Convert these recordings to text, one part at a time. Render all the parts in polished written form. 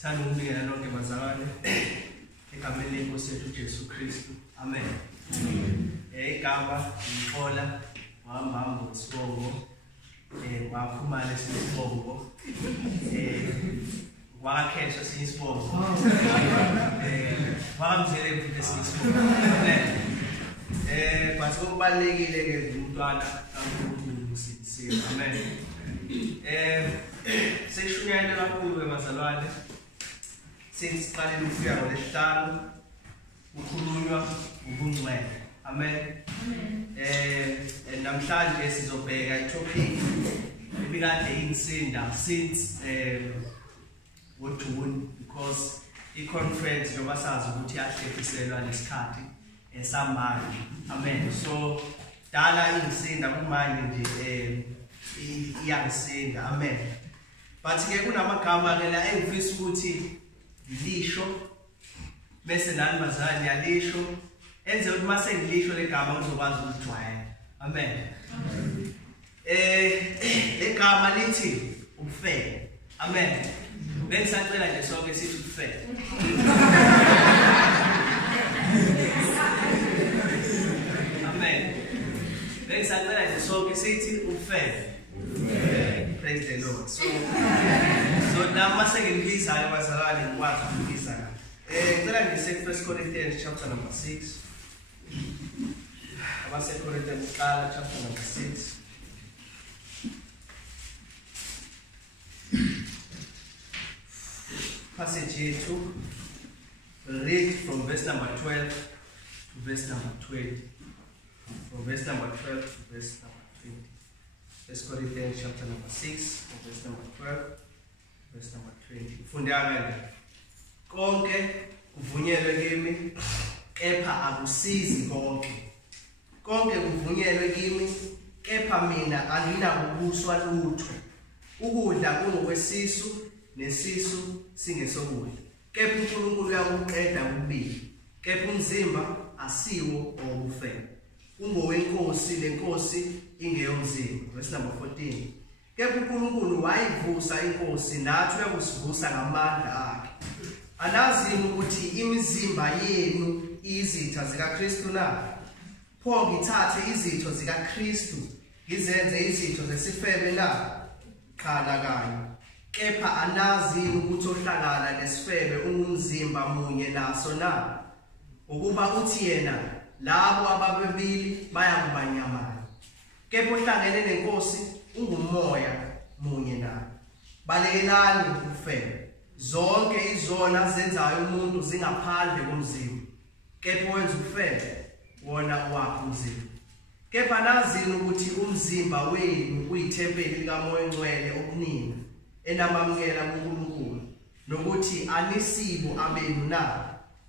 Thanda ukubingelela lonke bazalwane egameni lenkosi yethu Jesu Kristu. Amen. Igama ngixola wahamba ngosibongo waphuma lesibongo wakhesha sisibongo wamzele futhi sisibongo. Bathi kubalekile ke umntwana kaNkulunkulu sisiwe. Amen. Seshunyayela kakhulu bazalwane. Siqalile ukufika ngolesihlanu ukhulunywa ubungcwele. Amen. Namhlanje sizobheka itopic ebikade ingisinda since ngoJune because i-conference njengoba sazi ukuthi yahlekiselwa lesikhathi esamanje. Amen. So dala ingisinda kumanje nje iyangisinda. Amen. But ke kunamagama ke la engifisa ukuthi lisho bese nani bazalwane yalisho enze ukuthi mase ngilisho legama ngizokwazi ukujwayela. Amen. Legama lithi ufele. Amen. Bengisacela nje sonke sithi ufele. Amen. Bengisacela nje sonke sithi ufele. Praise the Lord. So now mase ngilibiza abazalwane ngikwazi ukulibiza la. Ngicela ngise 1 Corinthians chapter number 6. Abase Corinthians chapter number 6. Passage 2. We'll read from verse number 12 to verse number 20. From verse number 12 to verse number 20. 1 Corinthians chapter number 6, verse number 12, verse number 20. Ufundeka konke kuvunyelwe kimi, kepha akusizi konke. Konke kuvunyelwe kimi, kepha mina anginakubuswa lutho. Ukudla kungokwesisu, nesisu singesokudla. Kepha uNkulunkulu uyakuqeda ubili. Kepha umzimba asiwo owokufela. Ungowenkosi lenkosi ingeyomzimba. Verse number 14. Kepha uNkulunkulu wayivusa inkosi nathi uyakusivusa ngamandla akhe. Anazini ukuthi imizimba yenu izitha zikaKristu na? Pho ngithathe izitho zikaKristu ngizenze izitho zesifebe na? Qhala kanye. Kepha anazini ukuthi ohlangana nesifebe ungumzimba munye naso na? Ukuba uthi yena labo ababili bayakuba nyamanye. Kepha ohlangene nenkosi ungumoya munye naye. Balekelani ufele. Zonke izona zenzayo umuntu zingaphandle komzimba. Kepha wenza ufele wona wakho umzimba. Kepha nazini ukuthi umzimba wenu uyithempeli likaMoya Ngcwele okunina enamamukela kuNkulunkulu nokuthi anisibo abenu na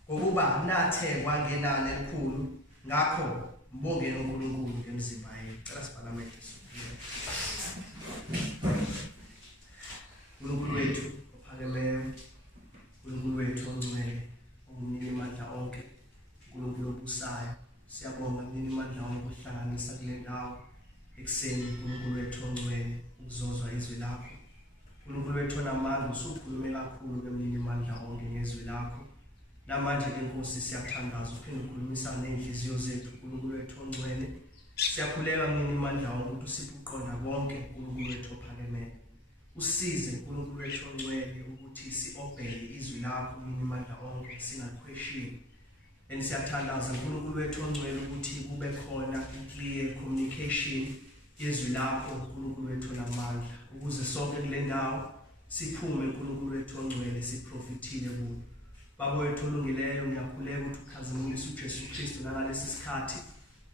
ngokuba nathengwa ngenani elikhulu. Ngakho mbongeni uNkulunkulu ngemizimba yenu. Cela siphakamele. uNkulunkulu wethu ophakemeyo, uNkulunkulu wethu ongcwele, ongumnini amandla onke, uNkulunkulu obusayo, siyabonga umnini amandla onke ukuhlanganisa kule ndawo ekuseni. uNkulunkulu wethu ongcwele ukuzozwa izwi lakho. uNkulunkulu wethu onamandla usukhulume kakhulu kumnini amandla onke ngezwi lakho. Namanje inkosi siyathandaza uphinde ukhulumisa nenhliziyo zethu. uNkulunkulu wethu ongcwele siyakhuleka umnini amandla onke ukuthi usiphe uqonda konke. uNkulunkulu wethu ophakemeyo usize uNkulunkulu wethu ongcwele ukuthi siobheke izwi lakho umnini amandla onke singaquestion. Siyathandaza uNkulunkulu wethu ongcwele ukuthi kube khona clear communication yezwi lakho uNkulunkulu wethu namandla ukuze sonke kule ndawo siphume uNkulunkulu wethu ongcwele siprofitile kulo. Baba wethu olungileyo, ngiyakhuleka ukuthi ukhazimulise uJesu Kristu ngalesi sikhathi.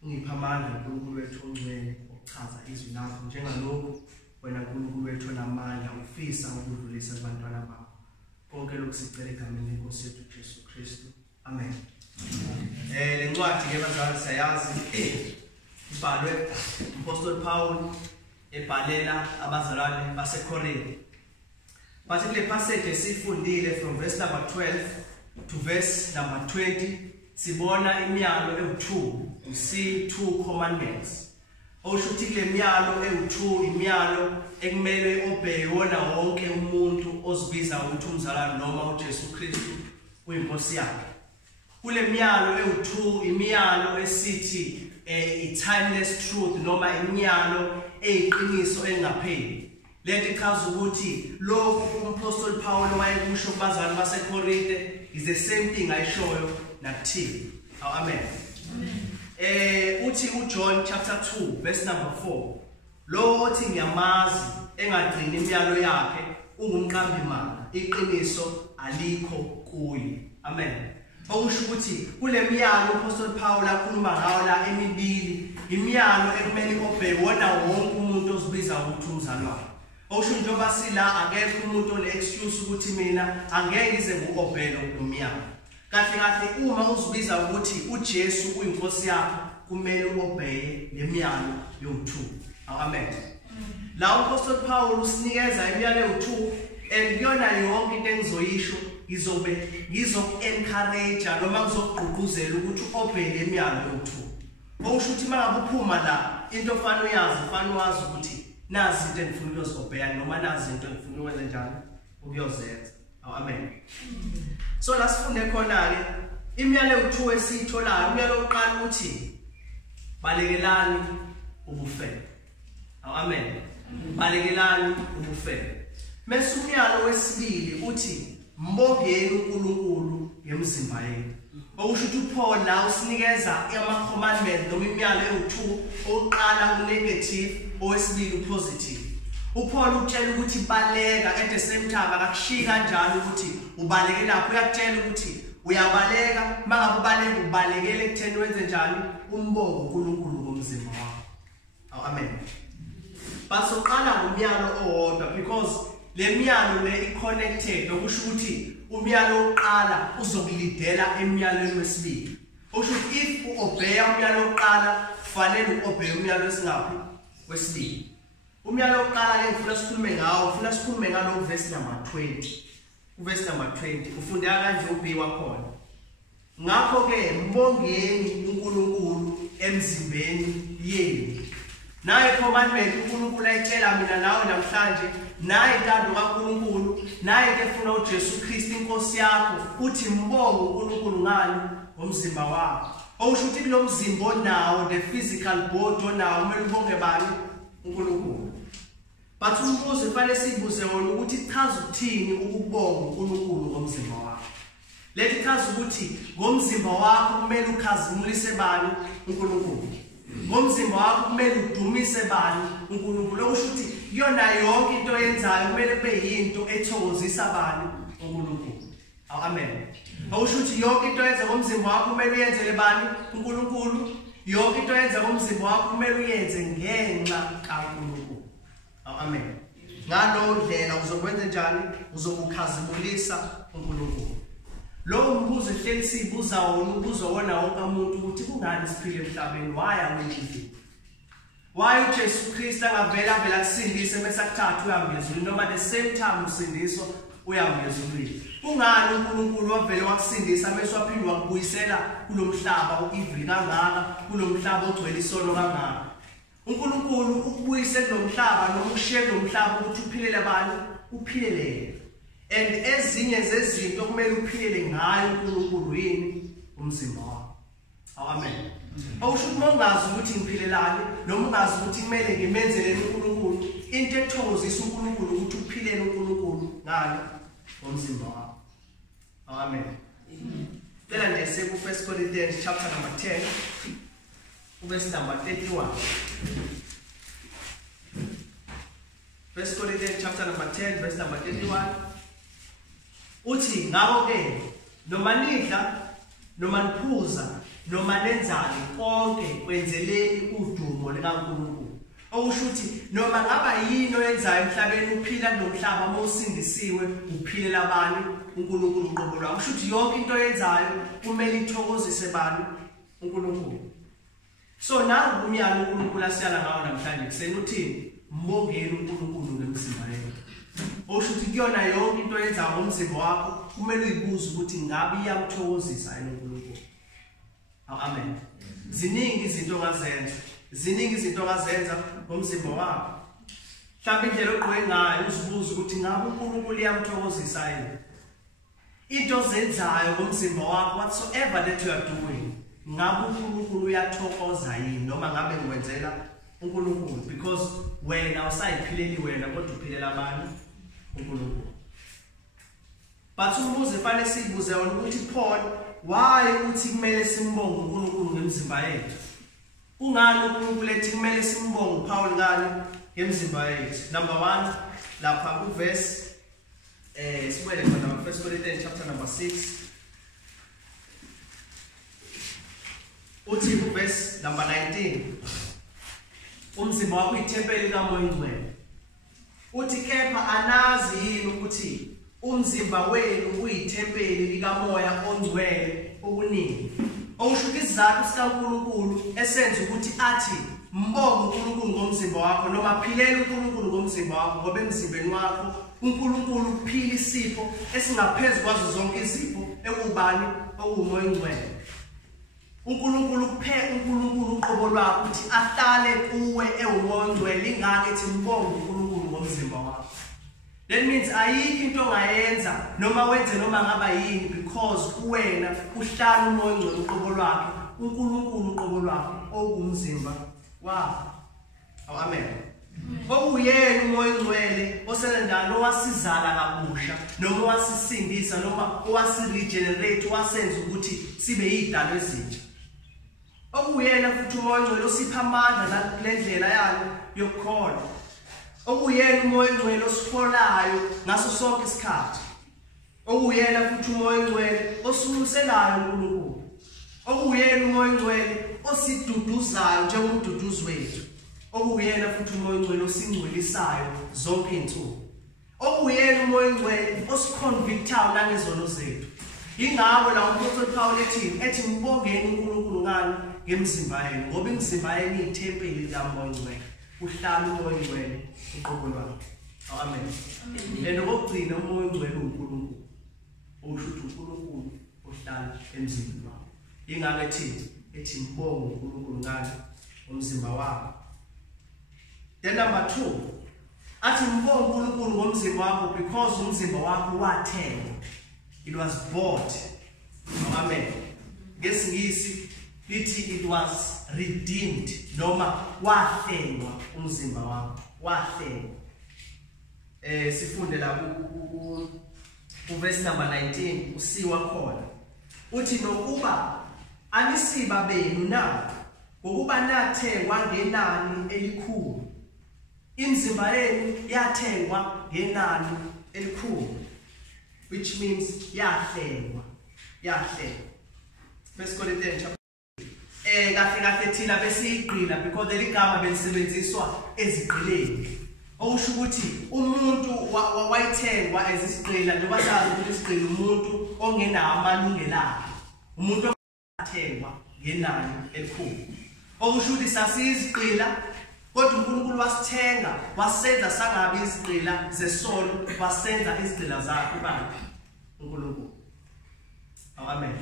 Ungipha amandla uNkulunkulu wethu ongcwele ukuchaza izwi lakho njengalokho wena uNkulunkulu wethu onamandla ufisa ukudlulisa kubantwana bakho. Konke lokhu sicela egameni lenkosi yethu Jesu Kristu. Amen. Le ncwadi ke bazalwane siyazi ibhalwe uApostle Paul ebhalela abazalwane baseKorinte. But kule passage esifundile from verse number 12 to verse number 20 sibona imiyalo ewu2. We see 2 commandments. Okusho ukuthi kule myalo ewu2 imyalo ekumele obheke wona wonke umuntu ozibiza ukuthi umzalwane noma uJesu Kristu uyinkosi yakhe. Kule myalo ewu2 imyalo esithi i-timeless truth noma imyalo eyiqiniso engapheli. Lento ichaza ukuthi lokhu uMapostle Paul wayekusho kubazalwane baseKorinte is the same thing ayishoyo nakuthina. Amen. Uthi uJohn chapter 2 verse number 4. Lo othi ngiyamazi engagcini imiyalo yakhe ungumqambi manga, iqiniso alikho kuye. Amen. Okusho ukuthi kule miyalo uApostle Paul akhuluma ngayo la emibili, imiyalo ekumele obheke wona wonke umuntu ozibiza ukuthi umzalwane. Okusho njengoba sila akekho umuntu ole excuse ukuthi mina angeke ngize ngobheke umyalo. Kahle kahle uma uzibiza ukuthi uJesu uyinkosi yakho kumele obheke lemiyalo yo2. Amen. La uApostle Paul usinikeza imiyalo yo2 and kuyona yonke into engizoyisho ngizoku-encourage noma ngizokugqugquzela ukuthi obheke lemiyalo yo2. Okusho ukuthi mangabe uphuma la into ofana uyazi ukuthi nazi into engifuna ukuzobheka noma nazi into engifuna ukwenza njani ukuyozenza. Amen. So la sifunde khona ke imiyalo yo2 esiyitholayo. Umyalo oqala uthi balekelani ubufebe. Amen. Balekelani ubufebe. Mase umyalo wesibili uthi mbongeni uNkulunkulu ngemizimba yenu. Okusho ukuthi uPaul la usinikeza ama-commandment noma imiyalo yo2, oqala u-negative, owesibili u-positive. uPaul utshela ukuthi baleka at the same time akakushiyi kanjalo ukuthi ubaleke lapho. Uyakutshela ukuthi uyabaleka, mangabe ubaleka ubalekele ekutheni wenze njani umbongo uNkulunkulu ngomzimba wakho. Amen. Basoqala ngomyalo owodwa because le myalo le i-connected. Okusho ukuthi umyalo oqala uzokulidela emyalweni wesibili. Okusho ukuthi if uobey umyalo oqala kufanele uobey umyalo wesingaphi wesibili. Umyalo oqala ke ngifuna sikhulume ngalo verse number 20. Verse number 20 ufundeka kanje ubhiwa khona. Ngakho ke mbongeni uNkulunkulu emzimbeni yenu. Naye commandment uNkulunkulu ayitshela mina nawe namhlanje, naye intando kaNkulunkulu, naye ke funa uJesu Kristu inkosi yakho uthi mbonge uNkulunkulu ngani ngomzimba wakho. Okusho ukuthi kulo mzimba onawo, the physical body onawo, kumele ubonge bani? uNkulunkulu. But umbuzo fanele sibuze wona ukuthi ichaza ukuthini ukubonga uNkulunkulu ngomzimba wakho. Lethi ichaza ukuthi ngomzimba wakho kumele ukhazimulise bani? uNkulunkulu. Ngomzimba wakho kumele udumise bani? uNkulunkulu. Okusho ukuthi yona yonke into oyenzayo kumele kube yinto ethokozisa bani? uNkulunkulu. Amen. Okusho ukuthi yonke into oyenza ngomzimba wakho kumele uyenzele bani? uNkulunkulu. Yonke into oyenza ngomzimba wakho kumele uyenze ngenxa kaNkulunkulu. Amen. Ngalo ndlela uzokwenza njani? Uzokukhazimulisa uNkulunkulu. Lo mbuzo ehleli sibuza wona ubuzo wona wonke umuntu ukuthi kungani siphile emhlabeni? Why are we living? Why uJesu Kristu angavela kusindise bese akuthatha uhambe ezulwini noma the same time usindiswa uhambe ezulwini? Kungani uNkulunkulu wavela wakusindisa bese waphinde wakubuyisela kulomhlaba u-evil kangaka, kulomhlaba ogcwele isono kangaka? uNkulunkulu ukubuyise kulomhlaba noma ukushiye kulomhlaba ukuthi uphilele abantu, uphilele. And ezinye zezinto kumele uphilele ngayo uNkulunkulu yini? Umzimba wakho. Amen. Awusho ukuthi mongazi ukuthi ngiphilelani noma ungazi ukuthi kumele ngimenzeleni uNkulunkulu, into ethokozisa uNkulunkulu ukuthi uphilele uNkulunkulu ngani? Ngomzimba wakho. Amen. Tela nje seku 1 Corinthians chapter number 10 verse number 31. 1 Corinthians chapter number 10 verse number 31. Uthi ngakho ke noma nidla noma niphuza noma nenzani konke kwenzeleni udumo likaNkulunkulu. Okusho ukuthi noma ngaba yini oyenzayo emhlabeni uphila kulomhlaba mawusindisiwe uphilela abantu uNkulunkulu uqobo lwakho. Okusho ukuthi yonke into oyenzayo kumele ithokozise bani? uNkulunkulu. So nangu umyalo uNkulunkulu asiyala ngawo namhlanje kuseni uthini? Mbongeni uNkulunkulu ngemizimba yenu. Okusho ukuthi kuyona yonke into oyenzayo ngomzimba wakho kumele uyibuze ukuthi ngabe iyamthokozisa yini uNkulunkulu. Amen. Ziningi izinto ongazenza ziningi izinto ongazenza ngomzimba wakho. Mhlawumbe indlela ogqoke ngayo uzibuza ukuthi ngabe uNkulunkulu uyamthokozisa yini. Into ozenzayo ngomzimba wakho, whatsoever that you are doing, ngabe uNkulunkulu uyathokoza yini noma ngabe ngwenzela uNkulunkulu, because wena usayiphileli wena kodwa uphilela abantu uNkulunkulu. But umbuzo efanele sibuze wona ukuthi Paul, why ukuthi kumele simbonge uNkulunkulu ngemizimba yethu? Ungani uNkulunkulu ethi kumele simbonge Paul ngani ngemizimba yethu? Number 1 lapha ku verse sibuyele khona 1 Corinthians chapter number 6. Uthi ku verse number 19, umzimba wakho uyithempeli kaMoya Ngcwele. Uthi kepha anazi yini ukuthi umzimba wenu uyithempeli likaMoya Ongcwele okuningi. Okusho isizathu sikaNkulunkulu esenza ukuthi athi mbonge uNkulunkulu ngomzimba wakho noma philele uNkulunkulu ngomzimba wakho, ngoba emzimbeni wakho uNkulunkulu uphila isipho esingaphezulu kwazo zonke izipho ekubani okuMoya Ngcwele. uNkulunkulu uqobo lwakho ukuthi ahlale kuwe ewuMoya Ngcwele, ingake ethi mbonge uNkulunkulu ngomzimba wakho. That means ayikho into ongayenza noma wenze noma ngaba yini because kuwena uhlala uMoya Ngcwele uqobo lwakhe, uNkulunkulu uqobo lwakhe okumzimba wakho. Amen. Okuyena uMoya Ngcwele oselendalo owasizala kabusha noma owasisindisa noma owasiregenerate, owasenza ukuthi sibe yidalo ezintsha. Okuyena futhi uMoya Ngcwele osipha amandla nalendlela yayo yokukholwa. Okuyena uMoya Ngcwele osifolayo ngaso sonke isikhathi. Okuyena futhi uMoya Ngcwele osuluselayo uNkulunkulu. Okuyena uMoya Ngcwele osiduduzayo njengomduduzi wethu. Okuyena futhi uMoya Ngcwele osingcwelisayo zonke izinsuku. Okuyena uMoya Ngcwele osiconvictayo nangezono zethu. Ingakho la uMpostoli Paul ethi mbongeni uNkulunkulu ngani ngemizimba yenu, ngoba imizimba yenu iyithempeli likaMoya Ngcwele. Uhlala uMoya Ngcwele uqobo lwakho. Amen. And okugcina uMoya Ngcwele uNkulunkulu. Okusho ukuthi uNkulunkulu uhlala emzimbeni wakho. Ingakho ethi mbonge uNkulunkulu ngani ngomzimba wakho. Then number 2, athi mbonge uNkulunkulu ngomzimba wakho because umzimba wakho wathengwa. It was bought. Amen. Ngesingisi lithi it was redeemed noma wahlengwa umzimba wakho, wahlengwa. Sifunde la ku verse number 19 usiwa khona. Uthi nokuba anisiba benu na ngokuba nathengwa ngenani elikhulu. Imizimba yenu yathengwa ngenani elikhulu, which means yahlengwa. 1 Corinthians chapter kahle thina besiyigqila because leligama belisebenziswa ezigqileni. Okusho ukuthi umuntu wayithengwa ezisigqila njengoba sazi ukuthi isigqila umuntu ongenawo amalungelo akhe, umuntu othengwa ngenani elikhulu. Okusho ukuthi sasizigqila kodwa uNkulunkulu wasithenga, wasenza sangabi izigqila zesono, wasenza izigqila zakhe bantu uNkulunkulu. Amen.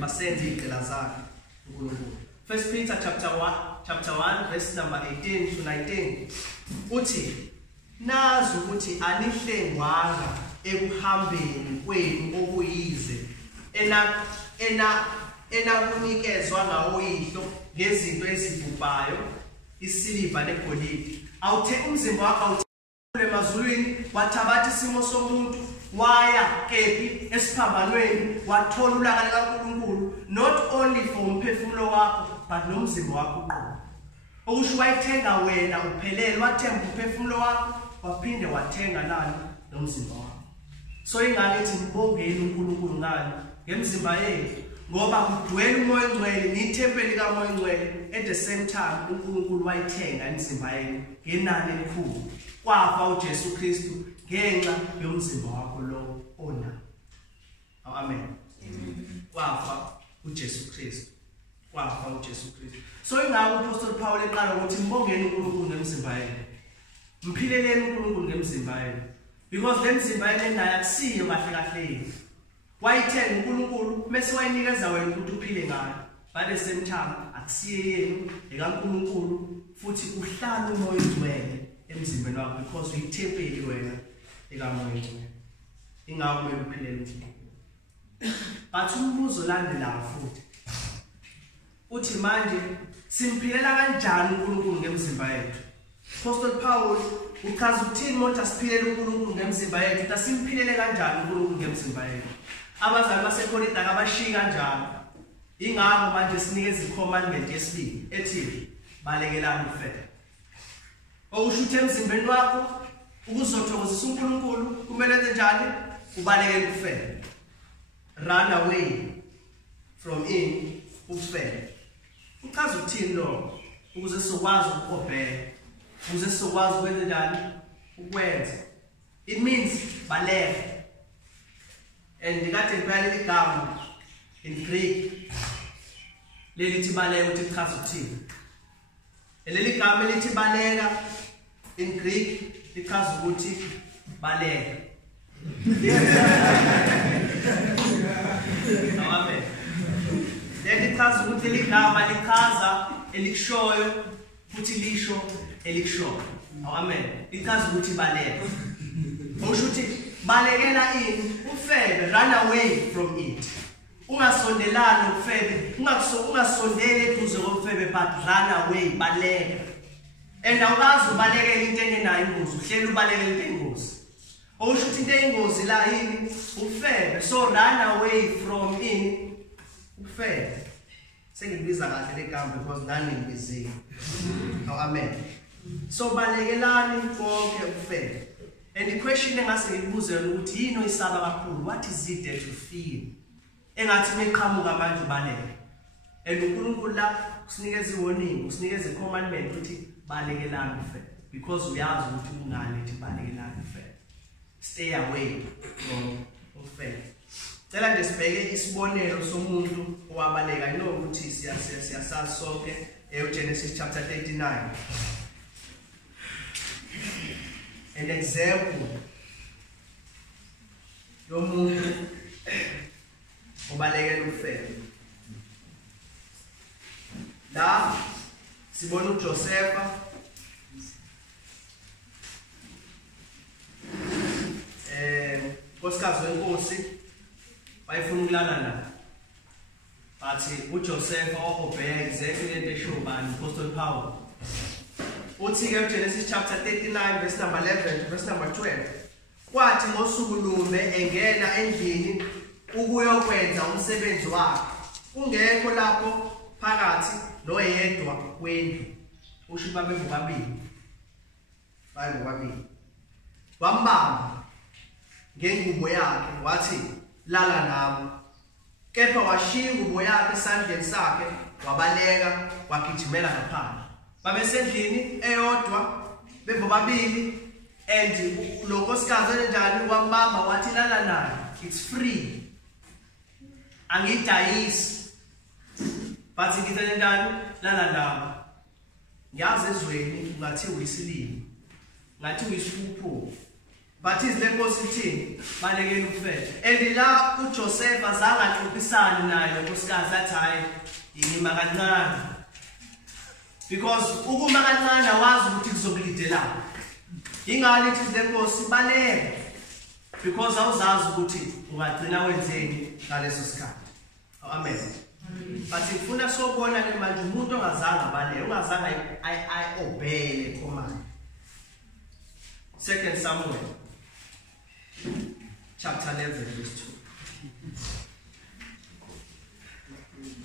Wasenza izigqila zakhe uNkulunkulu. 1 Peter chapter 1 verse number 18 to 19 uthi nazi ukuthi anihlengwanga ekuhambeni kwenu okuyize enakunikezwa ngawoyihlo ngezinto ezibhubhayo, isiliva negolide. Awuthe umzimba wakho awuthule emazulwini wathabatha isimo somuntu waya kephi esiphambanweni wathola ulaka likaNkulunkulu, not only for umphefumulo wakho but nomzimba wakho uqobo. Okusho wayithenga wena uphelele, wathenga umphefumulo wakho waphinde wathenga nani nomzimba wakho. So ingane ethi mbongeni uNkulunkulu ngani ngemizimba yethu, ngoba kudwela uMoya Ngcwele nithempeli kaMoya Ngcwele. At the same time uNkulunkulu wayithenga imizimba yenu ngenani elikhulu, kwafa uJesu Kristu ngenxa yomzimba wakho lo ona. Amen. Kwafa uJesu Kristu, kwafa uJesu Kristu. So ingakho uPostoli Paul eqala ukuthi mbongeni uNkulunkulu ngemizimba yenu, mphileleni uNkulunkulu ngemizimba yenu, because le mizimba yenu nayo akusiyo kahle yini. Wayithenga uNkulunkulu bese wayinikeza wena ukuthi uphile ngayo, by the same time akusiye yenu ekaNkulunkulu futhi uhlala umoya ongcwele emzimbeni wakho because uyithempeli wena ekamoya ongcwele ingakho kumele uphilele uNkulunkulu. But umbuzo landelayo futhi uthi manje simphilela kanjani uNkulunkulu ngemizimba yethu? Apostle Paul uchaza ukuthini manje asiphilele uNkulunkulu ngemizimba yethu, asimphilele kanjani uNkulunkulu ngemizimba yethu. Abazali baseKorinte akabashiyi kanjalo. Ingakho manje sinikeza icommandment yesibili ethi balekelana ukufela. Okusho ukuthi emzimbeni wakho ukuzothokozisa uNkulunkulu kumele enze njani? Ubalekele ukufela. Run away from ukufela. Uchaza ukuthini lo? Ukuze sizokwazi ukubheka, ukuze sizokwazi ukwenza njani? Ukwenza. It means baleka. And ndikade ngibale igama in Greek lelithi baleka uthi chaza ukuthini. Leli gama lithi baleka in Greek lichaza ukuthi baleka. Amen. Leli chaza ukuthi ligama lichaza elikushoyo futhi lisho elikushoyo. Amen. Lichaza ukuthi baleka. Okusho ukuthi balekela ufebe, run away from it. Ungasondelana ufebe, ungasondeli eduze komfebe but run away, baleka. And awukazi ubalekela into engenayo ingozi, uhleli ubalekela into engozi. Okusho ukuthi into eyingozi la yini? Ufebe. So run away from ufebe. Sengibiza kahle le gama because nani ngibizile. Amen. So balekelani konke ufebe. And the question engase ngibuze ukuthi yini oyisaba kakhulu? What is it that you feel? Engathi meqhamuka manje ubaleke. And uNkulunkulu la usinikeza iwarning, usinikeza icommandment ukuthi balekelani ufebe. Because uyazi ukuthi ungani ethi balekelani ufebe. Stay away from ufebe. Cela nje sibheke isibonelo somuntu owabaleka. You know ukuthi siyasazi sonke eGenesis chapter 39. An example yomuntu obalekela ufebe. La sibona uJosepha nkosikazi wenkosi bayifuna ukulala la. Bathi uJosepha obey exactly lento esho bani Apostle Paul. Uthi ke Genesis chapter 39 verse number 11 to verse number 12. Kwathi ngosuku lumbe engena endlini ukuyokwenza umsebenzi wakhe. Ungekho lapho phakathi noyedwa kwendlu. Usho babe ngobabili. Babe ngobabili. Wambamba ngengubo yakhe wathi lala nami. Kepha washiya ingubo yakhe esandleni sakhe wabaleka wagijimela ngaphandle. Babesendlini eyodwa bebobabili and lo nkosikazi enjani wambamba wathi lala naye. It's free. Angidayisi. Bathi ngithe njani lala nawe. Ngiyazi ezweni ngathi uyisilimi. Ngathi uyisipupho. But is the positive balekela ufebe. And la uJoseph azange axoxisane naye lo nkosikazi athi hayi yima kancane. Because ukuma kancane wazi ukuthi kuzokulidela. Ingani ithi lenkosi baleke. Because awuzazi ukuthi ungagcina wenzeni ngaleso sikhathi. Amen. But ifuna sobona ke manje umuntu ongazange abaleke, ongazange obey le command. 2 Samuel chapter 11 verse 2.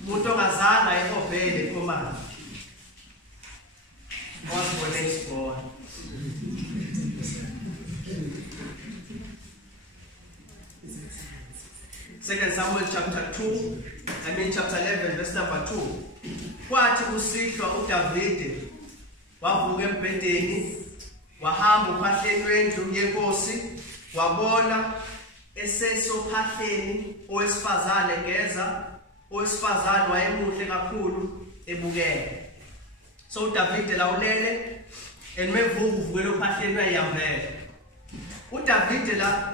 Umuntu ongazange obey le command. What's for next born? Second Samuel chapter 2, chapter 11 verse number 2. Kwathi kusihlwa uDavide wavuka embhedeni wahamba uphahleni wendlu yenkosi wabona esesophahleni owesifazane ngeza owesifazane wayemuhle kakhulu ebukeke. So uDavide la ulele enmevuka uvukela ophahleni wayambele. uDavide la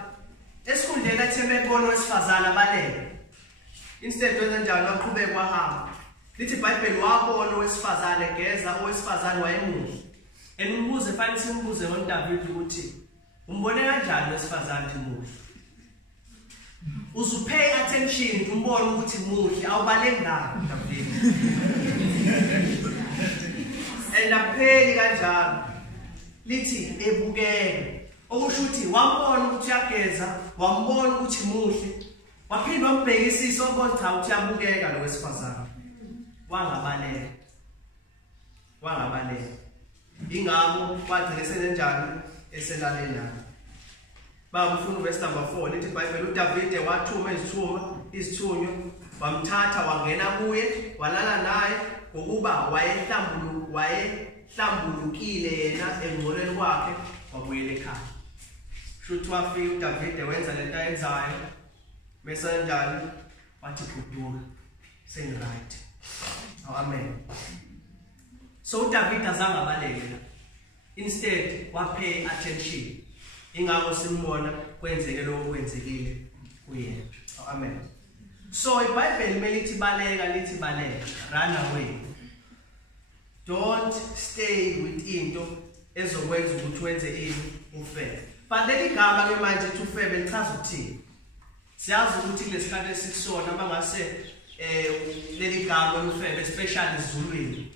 esikhundleni athi emebona owesifazane abalele instead wenza njalo aqhubeka wahamba lithi iBhayibheli wabona owesifazane egeza owesifazane wayemuhle. Enibuze fanele simbuze uDavid ukuthi umbone kanjani owesifazane muhle? Uzupay attention umbone ukuthi muhle awubale ngani David. Elapheli kanjani lithi ebukeke okusho ukuthi wambona ukuthi uyageza wambona ukuthi muhle waphinde wambhekisisa ubona cha ukuthi uyabukeka lo wesifazane wangabaleka ingabo kwagcina senenjani eselalena bafuna verse number 4 lithi iBhayibheli uDavid wathuma izithunywa wamthatha wangena kuye walala naye ngokuba wayehlambulukile yena engcolweni kwakhe wabuyela ekhaya. Shuthi wafika uDavid wenza lento ayenzayo bese njani wathi kuduka saying right. Amen. So uDavid azange abaleke la. Instead wapay attention. Ingakho simbona kwenzeke lokho kwenzekile kuyena. Amen. So iBhayibheli melithi baleka run away. Don't stay with into ezokwenza ukuthi wenze ini ufebe. But leli gama ke manje uthi ufebe lichaza ukuthini? Siyazi ukuthi kulesikhathi esikusona bangase leli gama lufebe especially isiZulwini.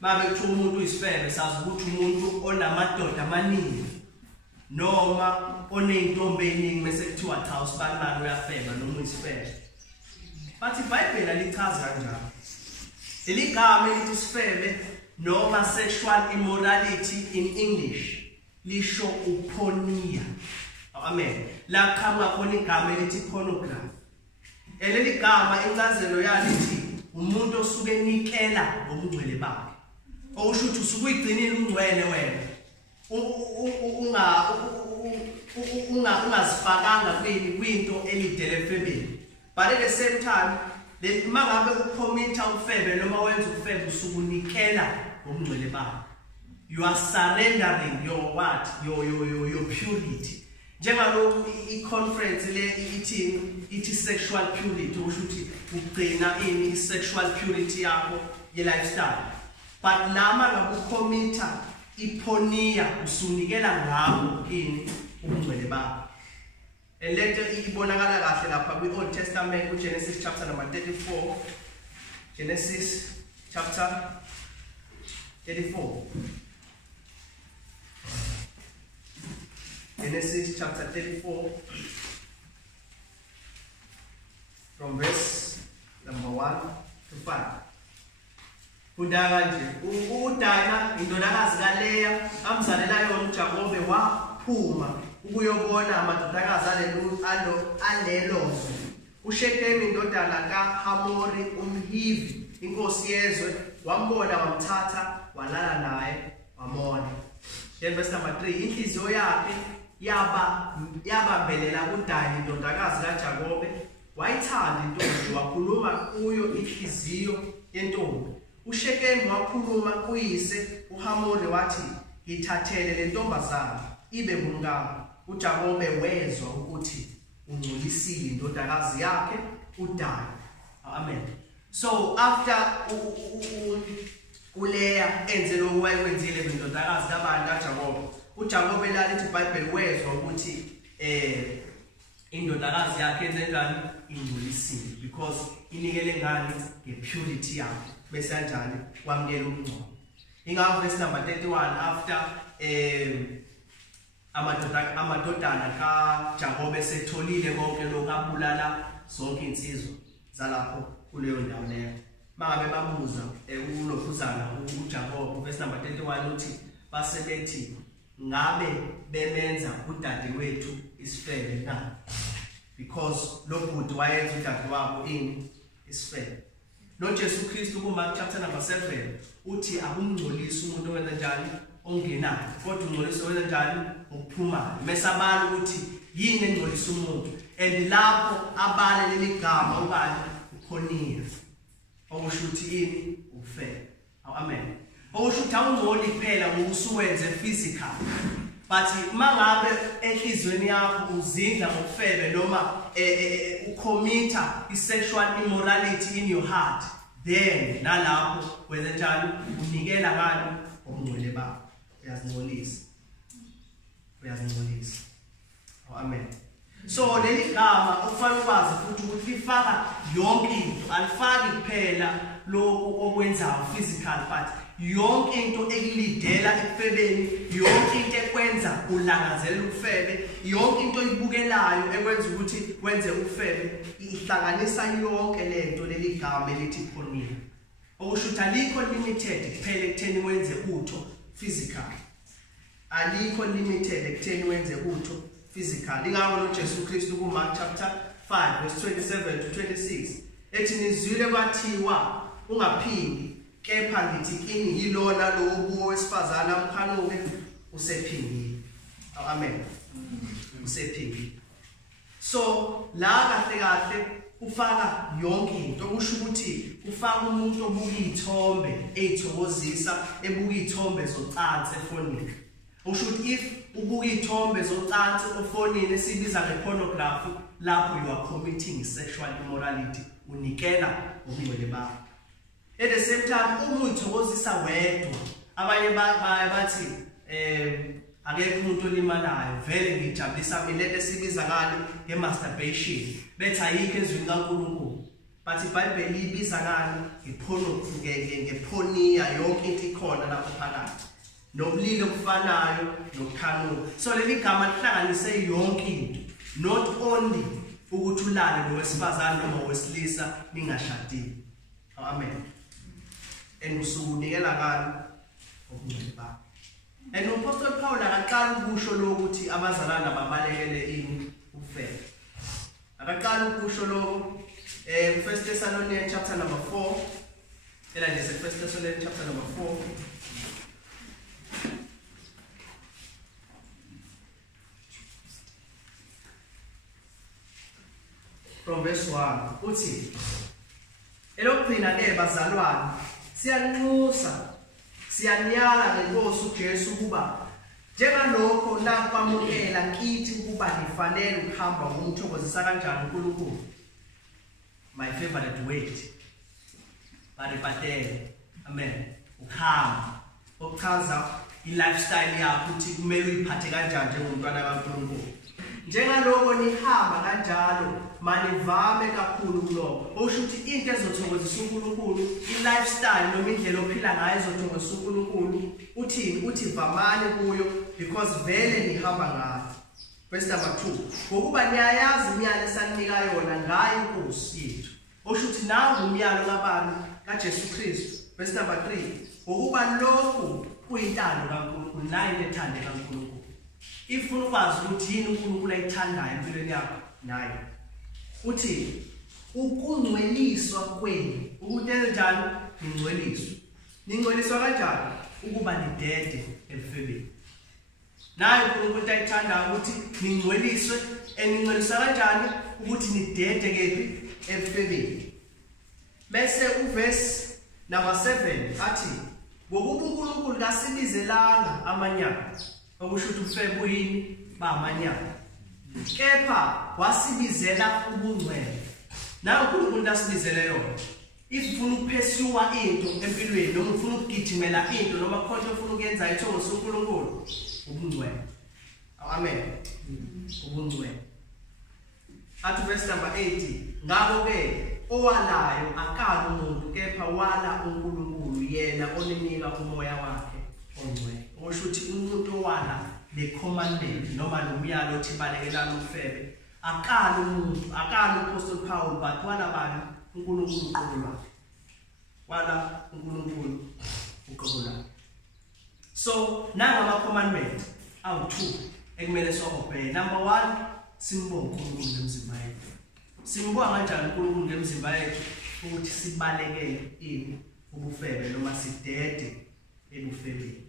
Mabe kuthiwa umuntu uyisifebe sazi ukuthi umuntu onamadoda amaningi noma oneyintombi eziningi bese kuthiwa cha usibani uyafeba noma uyisifebe. But iBhayibheli alichaza kanjalo. Leli gama elithi isifebe noma sexual immorality in English lisho upornea. Amen. La khama khona igama elithi pornography. Leli gama incazelo yalithi umuntu osuke enikela ngobungcwele bakhe. Okusho ukuthi usuke uyigcinile ungcwele wena. Ungazifakanga kwinto elidele efebeni. But at the same time mangabe ukhomita ufebe noma wenza ufebe usuke unikela ngobungcwele bakhe. You are surrendering your what? Your purity. Njengalo i-conference le ithi sexual purity usho ukuthi ugcina ini sexual purity yakho ye-lifestyle. But nama ngabukhomita ipornea usunikela ngabo ini ubungcwele bakho. And later ibonakala kahle lapha kwi-Old Testament kuGenesis chapter number 34. Genesis chapter 34. Genesis chapter 34 from verse number 1 to 5. Udala nje uDana indodakazi kaLeya amzalela yona uJakobe waphuma ukuyobona amadodakazi alelozwe. uShekemu indodana kaHamori umHivi inkosi yezwe wambona wamthatha walala naye wamona. Then verse number 3 inhliziyo yakhe yabambelela kuDani indodakazi kaJakobe wayithanda intombi wakhuluma kuyo inhliziyo yentombi. uShekemu wakhuluma kuyise uHamori wathi ngithathele le ntombazana ibe ngumkami. uJakobe wezwa ukuthi ungcolisile indodakazi yakhe uDani. Amen. So after uLeya enze lokho wayekwenzile indodakazi kaBani kaJakobe, uJakobe lalithi iBhayibheli wezwa ukuthi indodakazi yakhe enzenjani ingcolisile because inikele ngani ngepurity yakhe bese kanjani kwamukela umngcwabo. Ingakho verse number 31 after amadodana kaJakobe setholile konke lokho abulala zonke insizwa zalapho kuleyo ndawo leyo. Mangabe babuza ulokhuzana uJakobe verse number 31 uthi basebethi ngabe bemenza udade wethu isifebe na because lo bhuti wayenza udade wabo ini isifebe. noJesu Kristu kuMark chapter number 7 uthi akumngcolisi umuntu owenza njani ongenayo kodwa ungcolisa owenza njani ukuphumayo. Mesabala ukuthi yini engcolisa umuntu and lapho abale leli gama ubani upornea okusho ukuthi yini ufebe. Amen. okusho ukuthi awungcoli kuphela ngokusuwenze physical but mangabe enhlizweni yakho uzindla ngokufebe noma ucommit sexual immorality in your heart then nalapho wenza njalo unikela ngani ubungcwele bakho uyazingcolisa amen. So leli gama kufanele ukwazi futhi ukuthi lifaka yonke into, alifaki kuphela lokho okwenzayo physical but yonke into ekulidela ekufebeni, yonke into ekwenza ulangazelela ukufebe, yonke into oyibukelayo ekwenza ukuthi wenze ukufebe, ihlanganisa yonke lento leli gama elithi pornea. Okusho ukuthi alikho limited kuphela ekutheni wenze utho physical, alikho limited ekutheni wenze utho physical. Ingakho noJesu Kristu kuMark chapter 5 verse 27 to 26 ethi nizwile kwathiwa ungaphindi, kepha ngithi kini yilona lo wesifazana amkhanuke usephingile. Amen. Usephingile. So la kahle ufaka yonke into, kusho ukuthi ufaka umuntu obuka izithombe ezithokozisa, ebuka izithombe zocansi efonini. Kusho ukuthi if ubuka izithombe zocansi efonini esibiza ngepornography, lapho you are committing sexual immorality, unikela ubungcwele bakho. At the same time uma uyithokozisa wedwa, abanye bathi akekho umuntu olimalayo, vele ngijabulisa mina lento esibiza ngani nge-masturbation, bethi ayikho ezwini kaNkulunkulu, but iBhayibheli ibiza ngani ngepornea, yonke into ikhona lapho phakathi, nobulili obufanayo nokukhanuka. So leli gama lihlanganise yonke into, not only ukuthi ulale nowesifazane noma owesilisa ningashadile. Amen. And usukunikela ngani ubungcwele bakho. And uApostle Paul akaqala ukusho lokuthi abazalwana babalekele ini ukufela. Akaqala ukusho lokho 1 Thessalonians chapter number 4. Ela nje 1 Thessalonians chapter number 4. From verse 1 uthi elokugcina bazalwane siyanxusa siyanyala ngeNkosi uJesu ukuba njengalokho nakwamukela kithi ukuba nifanele ukuhamba ngomthokozisa kanjani uNkulunkulu. My favorite word baripatele. Amen. Ukuhamba okuchaza i-lifestyle yakho ukuthi kumele uyiphathe kanjani njengomntwana kaNkulunkulu. Njengalokho nihamba kanjalo manivame kakhulu kulokho. Okusho ukuthi into ezothokozisa uNkulunkulu, i-lifestyle noma indlela ophila ngayo ezothokozisa uNkulunkulu, uthi vamani kuyo because vele nihamba ngayo. Verse number 2. Ngokuba niyayazi imiyalo esaninika yona ngayo iNkosi yethu. Okusho ukuthi nawo umyalo kabani kaJesu Kristu. Verse number 3. Ngokuba lokhu kuyintando kaNkulunkulu, nayo ethande kaNkulunkulu. Ifuna ukwazi ukuthi yini uNkulunkulu ayithandayo empilweni yakho naye. Uthi ukungcweliswa kwenu, ukuthi enjani ingcweliswa. Ningcweliswa kanjani? Ukuba nidede emfebeni. Naye uNkulunkulu ayithandayo ukuthi ningcweliswe, eningcweliswa kanjani? Ukuthi nidede kephi emfebeni. Bese uverse number 7 athi ngokuba uNkulunkulu kasibizelanga amanyala. Okusho ukuthi ufebe uyini bamanyala, kepha wasibizela ubungcwele. Nayo uNkulunkulu asibizele yona. If ufuna ukupursue into empilweni noma ufuna ukugijimela into noma khona ufuna ukuyenza ithongoza uNkulunkulu, ubungcwele. Amen. Ubungcwele. Athi verse number 8, ngakho ke owalayo akala umuntu kepha wala uNkulunkulu yena oninika umoya wakhe ongcwele. Okusho ukuthi umuntu owala le commandment noma lo myalo othi balekelana ukufebe akala umuntu, akala uApostle Paul, but wala bani uNkulunkulu uqobo lwakhe, wala uNkulunkulu uqobo lwakhe. So nangama commandment awu2 ekumele so-obey. Number 1, simbonge uNkulunkulu ngemizimba yethu. Simbonga kanjani uNkulunkulu ngemizimba yethu? Ukuthi sibalekele ini ubufebe noma sidede ebufebeni.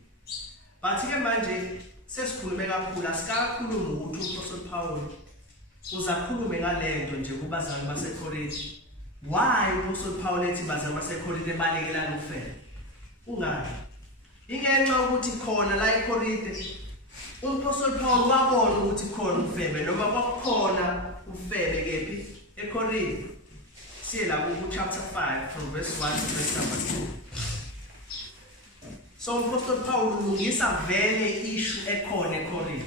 But ke manje sesikhulume kakhulu, asikakhulumi ukuthi uApostle Paul uzakhulume ngalento nje kubazali baseKorinthi. Why uApostle Paul ethi bazali baseKorinthi balekelana ukufebe? Ungani? Ingenxa ukuthi khona la eKorinthi uApostle Paul wabona ukuthi khona ufebe noma kwakukhona ufebe kephi eKorinthi. siye la chapter 5 from verse 1 to verse number 2. So uMapostle Paul ulungisa vele issue ekhona eKorinte.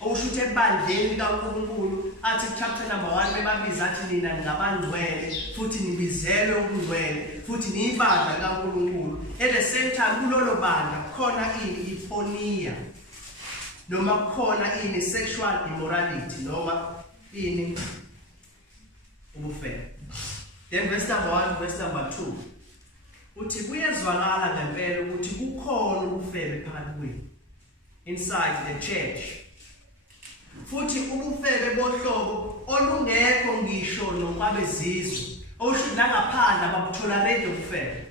Okusho ukuthi ebandleni kaNkulunkulu athi chapter number 1 bebabiza athi nina ngabangcwele futhi nibizelwe ubungcwele futhi niyibandla kaNkulunkulu. At the same time kulolo bandla khona ipornea noma khona sexual immorality noma ubufebe. Then verse number 1 verse number 2 uthi kuyezwakala ngempela ukuthi kukhona ubufebe phakathi kwenu inside the church. Futhi ubufebe bohlobo olungekho ngisho nokwabezizwe okusho nangaphandle ababutolerate ubufebe.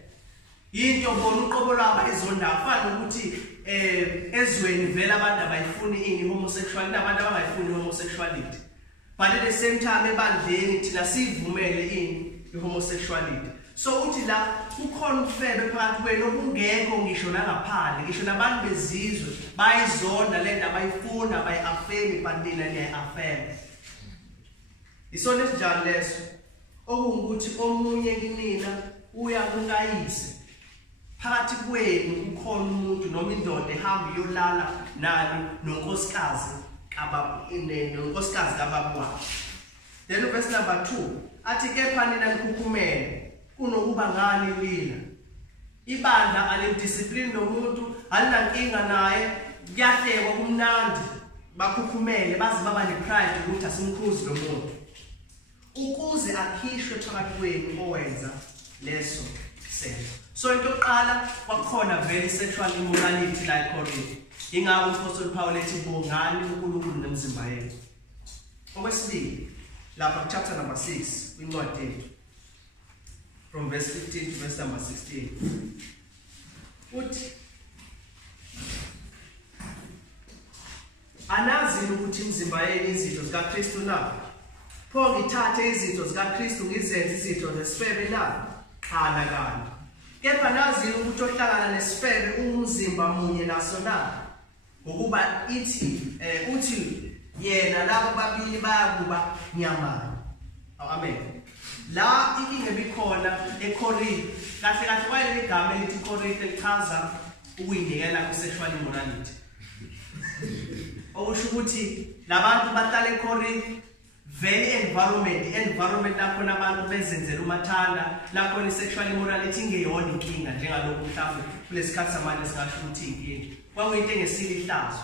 Into bona uqobo lwabo ezonda afana ukuthi ezweni vele abantu abayifuni homosexuality nabantu abangayifuni homosexuality. But at the same time ebandleni thina sivumele homosexuality. So uthi la kukhona ubufebe phakathi kwenu obungekho ngisho nangaphandle ngisho nabantu bezizwe bayizonda le ndaba bayifuna bayiafeme but nina niyayiafeme. Isona esinjalo leso okungukuthi omunye kinina uya kunkayise phakathi kwenu kukhona umuntu noma indoda ehamba iyolala nani nonkosikazi kababu wakhe. Then verse number 2 athi kepha nina nikhukhumele kunokuba ngani lina. Ibandla alidiscipline nomuntu alinankinga naye kuyahlekwa kumnandi bakhukhumele baze baba nepride ukuthi asimkhuzi lo muntu ukuze akhishwe phakathi kwenu owenza leso senzo. So into yokuqala kwakhona very sexual immorality la eKorinte. Ingakho uMapostle Paul ethi bongani uNkulunkulu nemizimba yenu. Okwesibili lapha chapter number 6 incwadi from verse 15 to verse number 16. Uthi anazi ukuthi imizimba yenu izitho zikaKristu na. Pho ngithathe izitho zikaKristu ngizenze izitho zesifebe na? Qala kanti. Kepha nazi ukuthi ohlangana nesifebe umzimba munye naso na. Ngokuba uthi yena labo babili bayakuba nyamana. Amen. La inkinga ebikhona eKorinte kahle kahle kwayile igama elithi Korinte lichaza ukuyinikela ku-sexual immorality. Okusho ukuthi labantu bahlala eKorinte very environment lapho abantu bezenzela umathanda lapho sexual immorality ingeyona inkinga njengalokho mhlawumbe kulesikhathi samanje singasho ukuthi inkinga. Kwakuyinto engesile ihlazo.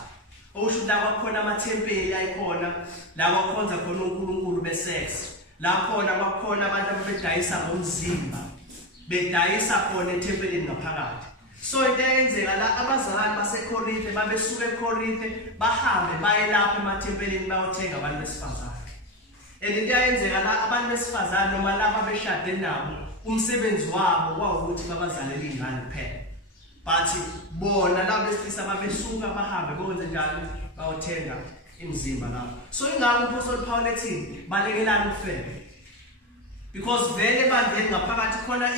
Okusho ukuthi la kwakhona amathempeli ayikhona la kwakhonza khona uNkulunkulu besex. La khona kwakhona abantu abedayisa ngomzimba bedayisa khona etempelini ngaphakathi. So into eyenzeka la abazalwane baseKorinte babesuka eKorinte bahambe baye lapha emathempelini bayothenga abantu besifazane. And into eyenzeka la abantu besifazane noma laba beshade nabo umsebenzi wabo kwawukuthi babazalele izingane kuphela. But bona laba besilisa babesuka bahambe benze njalo bayothenga imizimba lapho. So ingakho uMapostle Paul ethi balekelana ufebe. Because vele bandleni ngaphakathi khona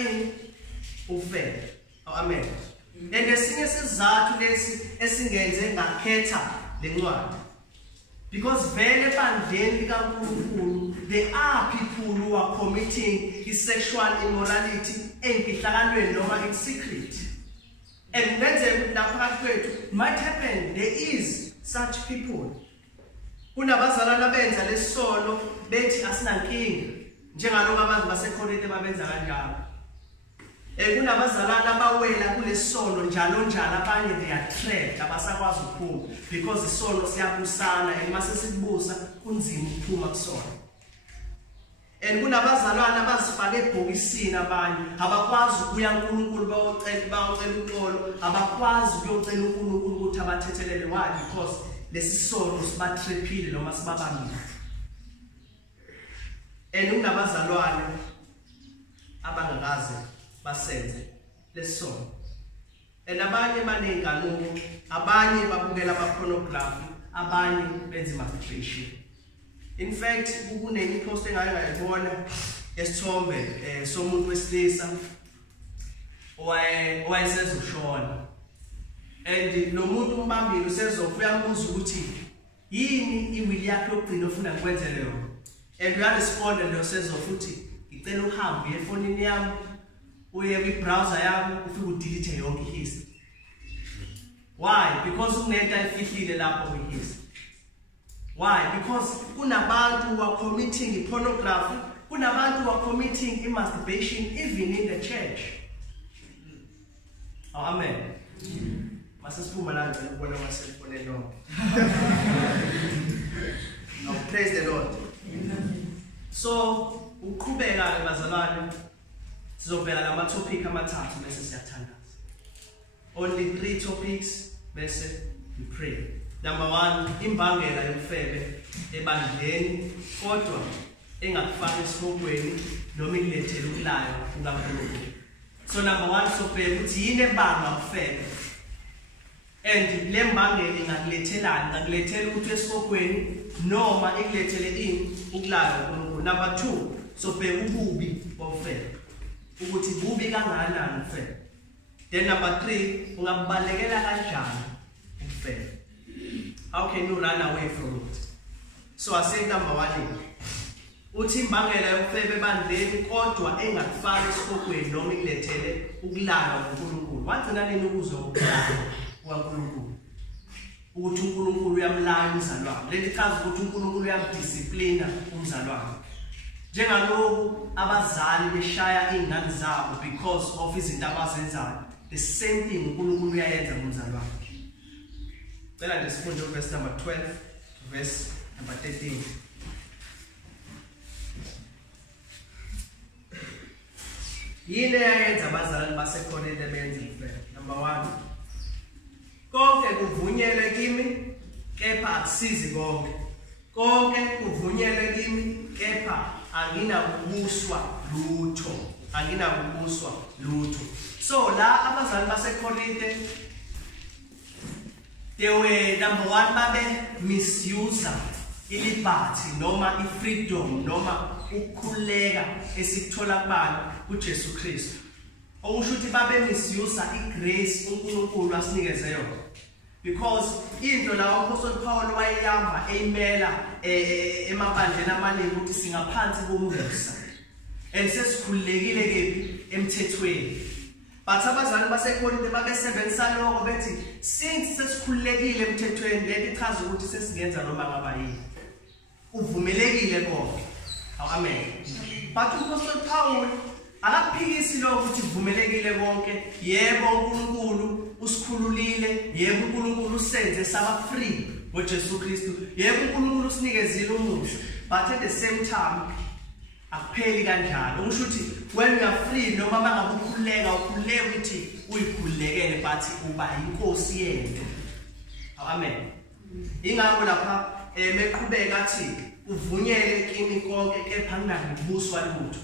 ufebe. Amen. And esinye sizathu lesi esingenze ngakhetha lencwadi. Because vele bandleni kaNkulunkulu there are people who are committing sexual immorality emfihlakanweni noma in secret. And when that might happen, there is such people. Kunabazalwana benza lesono bethi asinankinga njengaloko abantu baseKorinte babenza kanjalo. Kunabazalwana bawela kulesono njalo abanye they are trapped abasakwazi ukuphuma because isono siyabusana and mase sibusa kunzima ukuphuma kusona. And kunabazalwana bazifake ebhokisini abanye abakwazi ukuya kuNkulunkulu bayocela uxolo abakwazi ukuyocela uNkulunkulu ukuthi abathethelele why because lesisono sibatriphile noma sibabambile. And unabazalwane abangakaze basenze lesono. And abanye banenkanuko, abanye babukela pornography, abanye benza masturbation. In fact, kukunenye post engayibona esithombe somuntu wesilisa owayesezoshona. And lo muntu umbambile usezofuya umbuzo ukuthi yini iwili yakhe yokugcina ofuna ukwenza leyo. And uyarespond lo sezo futhi ngicela uhambe efonini yami uye kwi-browser yami ufike udelete yonke history. Why? Because unento ayifihlile lapho kwi-history. Why? Because kunabantu who are committing pornography, kunabantu who are committing masturbation even in the church. Oh, amen. Masasiphuma la ngicela ukubona ama-cellphone enonke. Now praise the Lord. So uqhubeka ke bazalwane sizobheka lama topic amathathu bese siyathandaza. Only 3 topics bese we pray. Number 1, imbangela yomfebe ebandleni kodwa engakufaka esibokweni noma ikulethele ukulayo kukaNkulunkulu. So number 1 sobheka ukuthi yini ebanga ukufebe. And le mbangela ingakulethelani, ngakulethela ukuthi esibokweni noma ikulethele ini ukulayo kuNkulunkulu. Number 2 sobheka ububi bomfebe. Ukuthi bubi kangakanani umfebe. Then number 3 ungabalekela kanjani umfebe. How can you run away from it? So I said number 1 uthi imbangela yomfebe ebandleni kodwa engakufaka esibokweni noma ikulethele ukulala kuNkulunkulu. Wagcina nini ukuzwa ukulala kwaNkulunkulu? Ukuthi uNkulunkulu uyamlaya umzalwane. Leli chaza ukuthi uNkulunkulu uyamdisciplina umzalwane. Njengalokhu abazali beshaya izingane zabo because of izinto abazenzayo. The same thing uNkulunkulu uyayenza ngomzalwane. Cela nje sifunde verse number 12 to verse number 13. Yini eyayenza abazali baseKorinte benze umfebe? Number 1. Konke kuvunyelwe kimi kepha akusizi konke. Konke kuvunyelwe kimi kepha anginakubuswa lutho. Anginakubuswa lutho. So la abazali baseKorinte they were number 1 babe misuse iliberty noma ifreedom noma ukukhuleka esikuthola kubani kuJesu Kristu. Okusho ukuthi babe misuse igrace uNkulunkulu asinikeze yona. Because into la uApostle Paul wayeyamba emela emabandleni amaningi ukuthi singaphansi komusa. And sesikhulekile kephi emthethweni. But abazali baseKorinte babesebenzisa lokho bethi since sesikhulekile emthethweni leli chaza ukuthi sesingenza noma ngaba yini. Uvumelekile konke. Amen. But uApostle Paul akaphikisi lokho ukuthi kuvumelekile konke. Yebo uNkulunkulu usikhululile, yebo uNkulunkulu usenze saba free ngoJesu Kristu. Yebo uNkulunkulu usinikezile umusa. But at the same time akupheli kanjalo. Usho ukuthi when you are free noma bangabe ukhuleka ukhuleka ukuthi uyikhulekele but uba inkosi yento. Amen. Ingakho lapha meqhubeka athi uvunyele kimi konke kepha nginakubuswa lutho.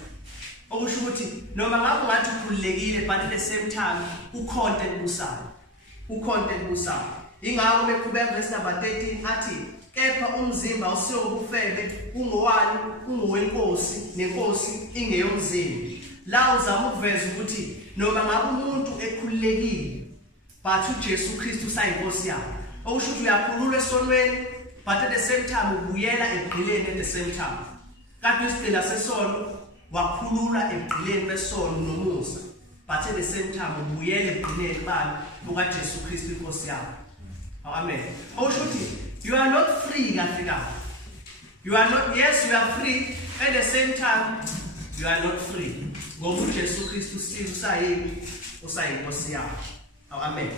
Okusho ukuthi noma ngabe ngathi ukhulekile but at the same time ucontent busayo. Ucontent busayo. Ingakho meqhubeka verse number 13 athi kepha umzimba usiyobufebe ungowani ungowenkosi nenkosi ingeyomzimba. La uzama ukuveza ukuthi noma ngabe umuntu ekhulekile but uJesu Kristu sayinkosi yakhe. Okusho ukuthi uyakhululwa esonweni but at the same time ubuyela egqileni at the same time. Kanti isigcila sesono wakhulula egqileni besono nomusa but at the same time ubuyela egqileni bani bukaJesu Kristu inkosi yakhe. Amen. Okusho ukuthi you are not free kahle. You are not, yes, you are free, at the same time you are not free. Ngoba uJesu Kristu usayinkosi yakho. Amen.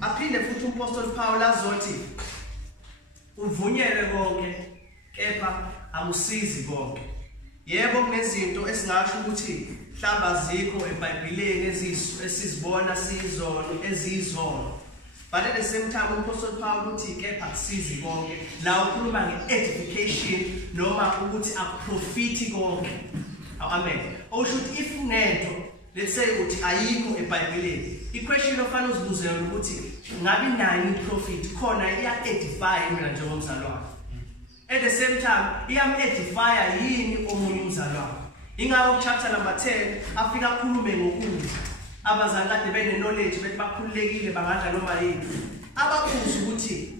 Aphinde futhi uApostle Paul azothi uvunyelwe konke kepha akusizi konke. Yebo kunezinto esingasho ukuthi mhlamba zikho eBhayibhelini esizibona ezizona. But at the same time uApostle Paul uthi kepha akusizi konke. La ukhuluma nge-edification noma ukuthi akuprofiti konke. Amen. Okusho ukuthi if unento let's say ukuthi ayikho eBhayibhelini, i-question ofana uzibuze yona ukuthi ngabe nayo i-profit khona iya-edify mina njengomzalwane. At the same time iyam-edify yini omunye umzalwane. Ingakho chapter number 10 afika akhulume ngokudla. Abazali kade bene-knowledge bethi bakhululekile bangadla noma yini. Ababuza ukuthi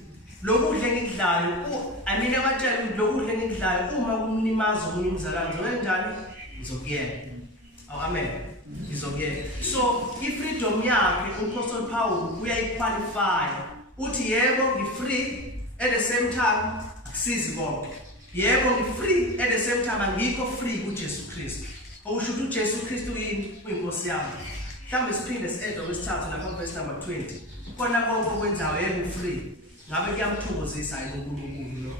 lokudla engikudlayo, I mean abatshela ukuthi lokudla engikudlayo uma kumlimaza omunye umzalwane njenjani izokuyeka. Amen. Izokuyeka. So i-freedom yakhe uApostle Paul uyayiqualify. Uthi yebo ngi-free at the same time akusizi konke. Yebo ngi-free at the same time angikho free kuJesu Kristu. Okusho ukuthi uJesu Kristu yini uyinkosi yami. Mhlawumbe siphinde si-edwa kwesithathu lapha verse number 20. Khona konke okwenzayo yebo free. Ngabe kuyamthokozisa yini uNkulunkulu lo?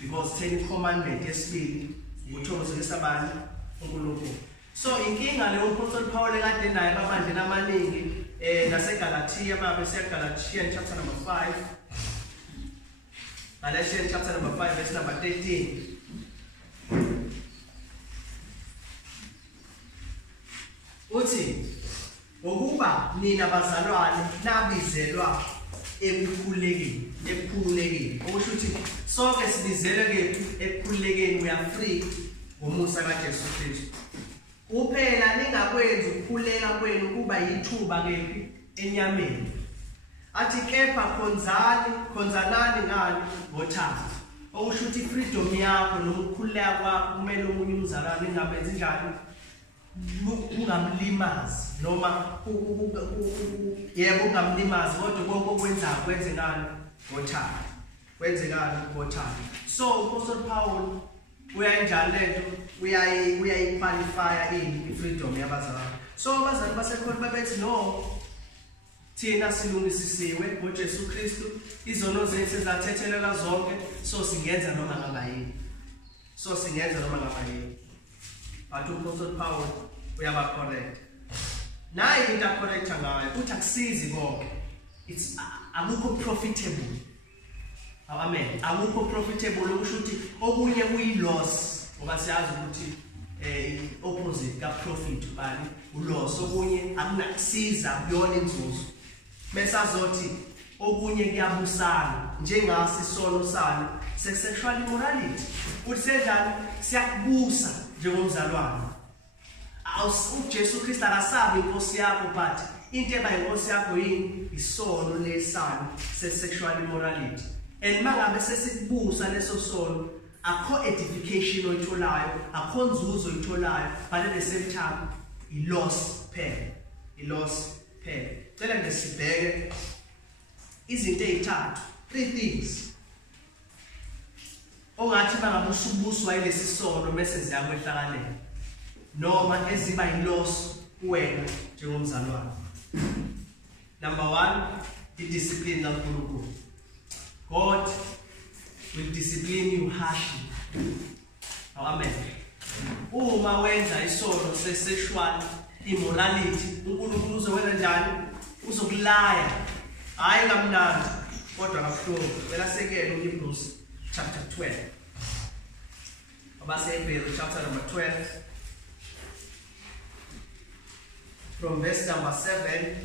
Because 10 commandment yesibili ukuthokozisa abantu uNkulunkulu. So inkinga le uApostle Paul ekade naye babandlela amaningi naseGalatia mabe siya Galatians chapter number 5. Galatians chapter number 5 verse number 13. Uthi ngokuba nina bazalwane nabizelwa ekukhululekeni okusho ukuthi sonke sibizelwe ekukhululekeni we are free ngomusa kaJesu Kristu kuphela ningakwenzi ukukhuleka kwenu kuba yithuba kephi enyameni athi kepha khonzanani ngani ngothando okusho ukuthi freedom yakho nokukhuleka kwakho kumele umunye umzalwane ingabenzi njalo ungamlimazi noma yebo ungamlimazi kodwa konke okwenzayo kwenzekani ngothando kwenzekani ngothando. So uApostle Paul uyanjalo lento uyayiqualify i-freedom yabazalwane. So abazali basekhona babethi no thina silungisisiwe ngoJesu Kristu izono zethu zathethelela zonke so singenza noma ngaba yini. But uApostle Paul uyaba correct. Naye into correct ngayo uthi akusizi konke. It's akukho profitable. Amen. Akukho profitable okusho ukuthi okunye kuyi-loss ngoba siyazi ukuthi opposite ka profit bani u-loss okunye akunakusiza kuyona inzuzo. Bese azothi okunye kuyabusana njengasi isono salo sexual immorality. Uthi senjani siyakubusa njengomzalwane. uJesu Kristu akasabi inkosi yakho but into eba inkosi yakho yini isono lesana sexual immorality. And mangabe sesikubusa leso sono akho edification oyitholayo akho nzuzo oyitholayo but at the same time i-loss phela. Cela nje sibheke izinto ezithathu 3 things ongathi bangabe usubuswa yilesi sono bese ziyakwehlakalela noma eziba yi-loss kuwena njengomzalwane. Number 1, i-discipline kaNkulunkulu. God will discipline you harshly. Amen. Uma wenza isono se-sexual immorality uNkulunkulu uzokwenza njani? Uzokulaya hayi kamnandi kodwa kabuhlungu. Belasekele uHebrews chapter 12. Abase-Hebrews chapter number 12 from verse number 7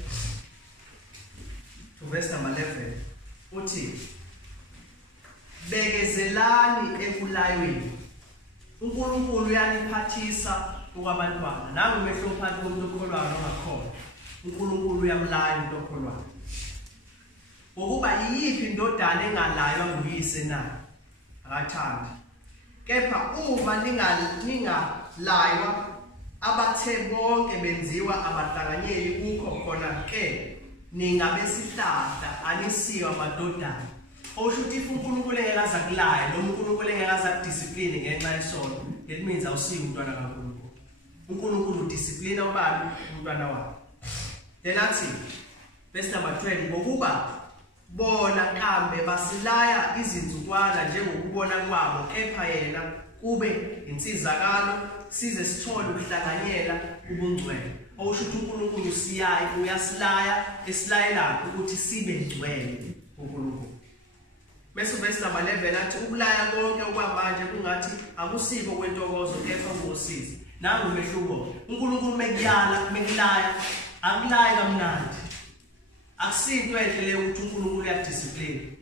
to verse number 11. Uthi bekezelani ekulayweni. uNkulunkulu uyaniphathisa ukabantwana. Nangu umehlo phakathi komuntu okholwayo nongakhona. uNkulunkulu uyamlaya umuntu okholwayo. Ngokuba yiphi indodana engalaywa nguyise na? Akathandi. Kepha uma ningalaywa abathe bonke benziwa abahlanganyeli kukho khona ke ningabesihlahla anisiwa amadodana. Okusho ukuthi uNkulunkulu engekaza kulaya noma uNkulunkulu engekaza kudiscipline ngenxa yesono, that means awusiyi umntwana kaNkulunkulu. uNkulunkulu udiscipline ubani umntwana wakhe. Then athi verse number 12 ngokuba bona kambe basilaya izinzukwana njengokubona kwabo kepha yena kube insizakalo size sithole ukuhlanganyela ubungcwele. Okusho ukuthi uNkulunkulu uyasilaya esilayela ukuthi sibe ngcwele uNkulunkulu. Bese verse number 11 athi ukulaya konke okwamanje kungathi akusiko kwentokozo kepha kungosizi. Nangu umehluko. uNkulunkulu mekulaya akulaya kamnandi. Akusinto enhle leyo ukuthi uNkulunkulu uyadiscipline.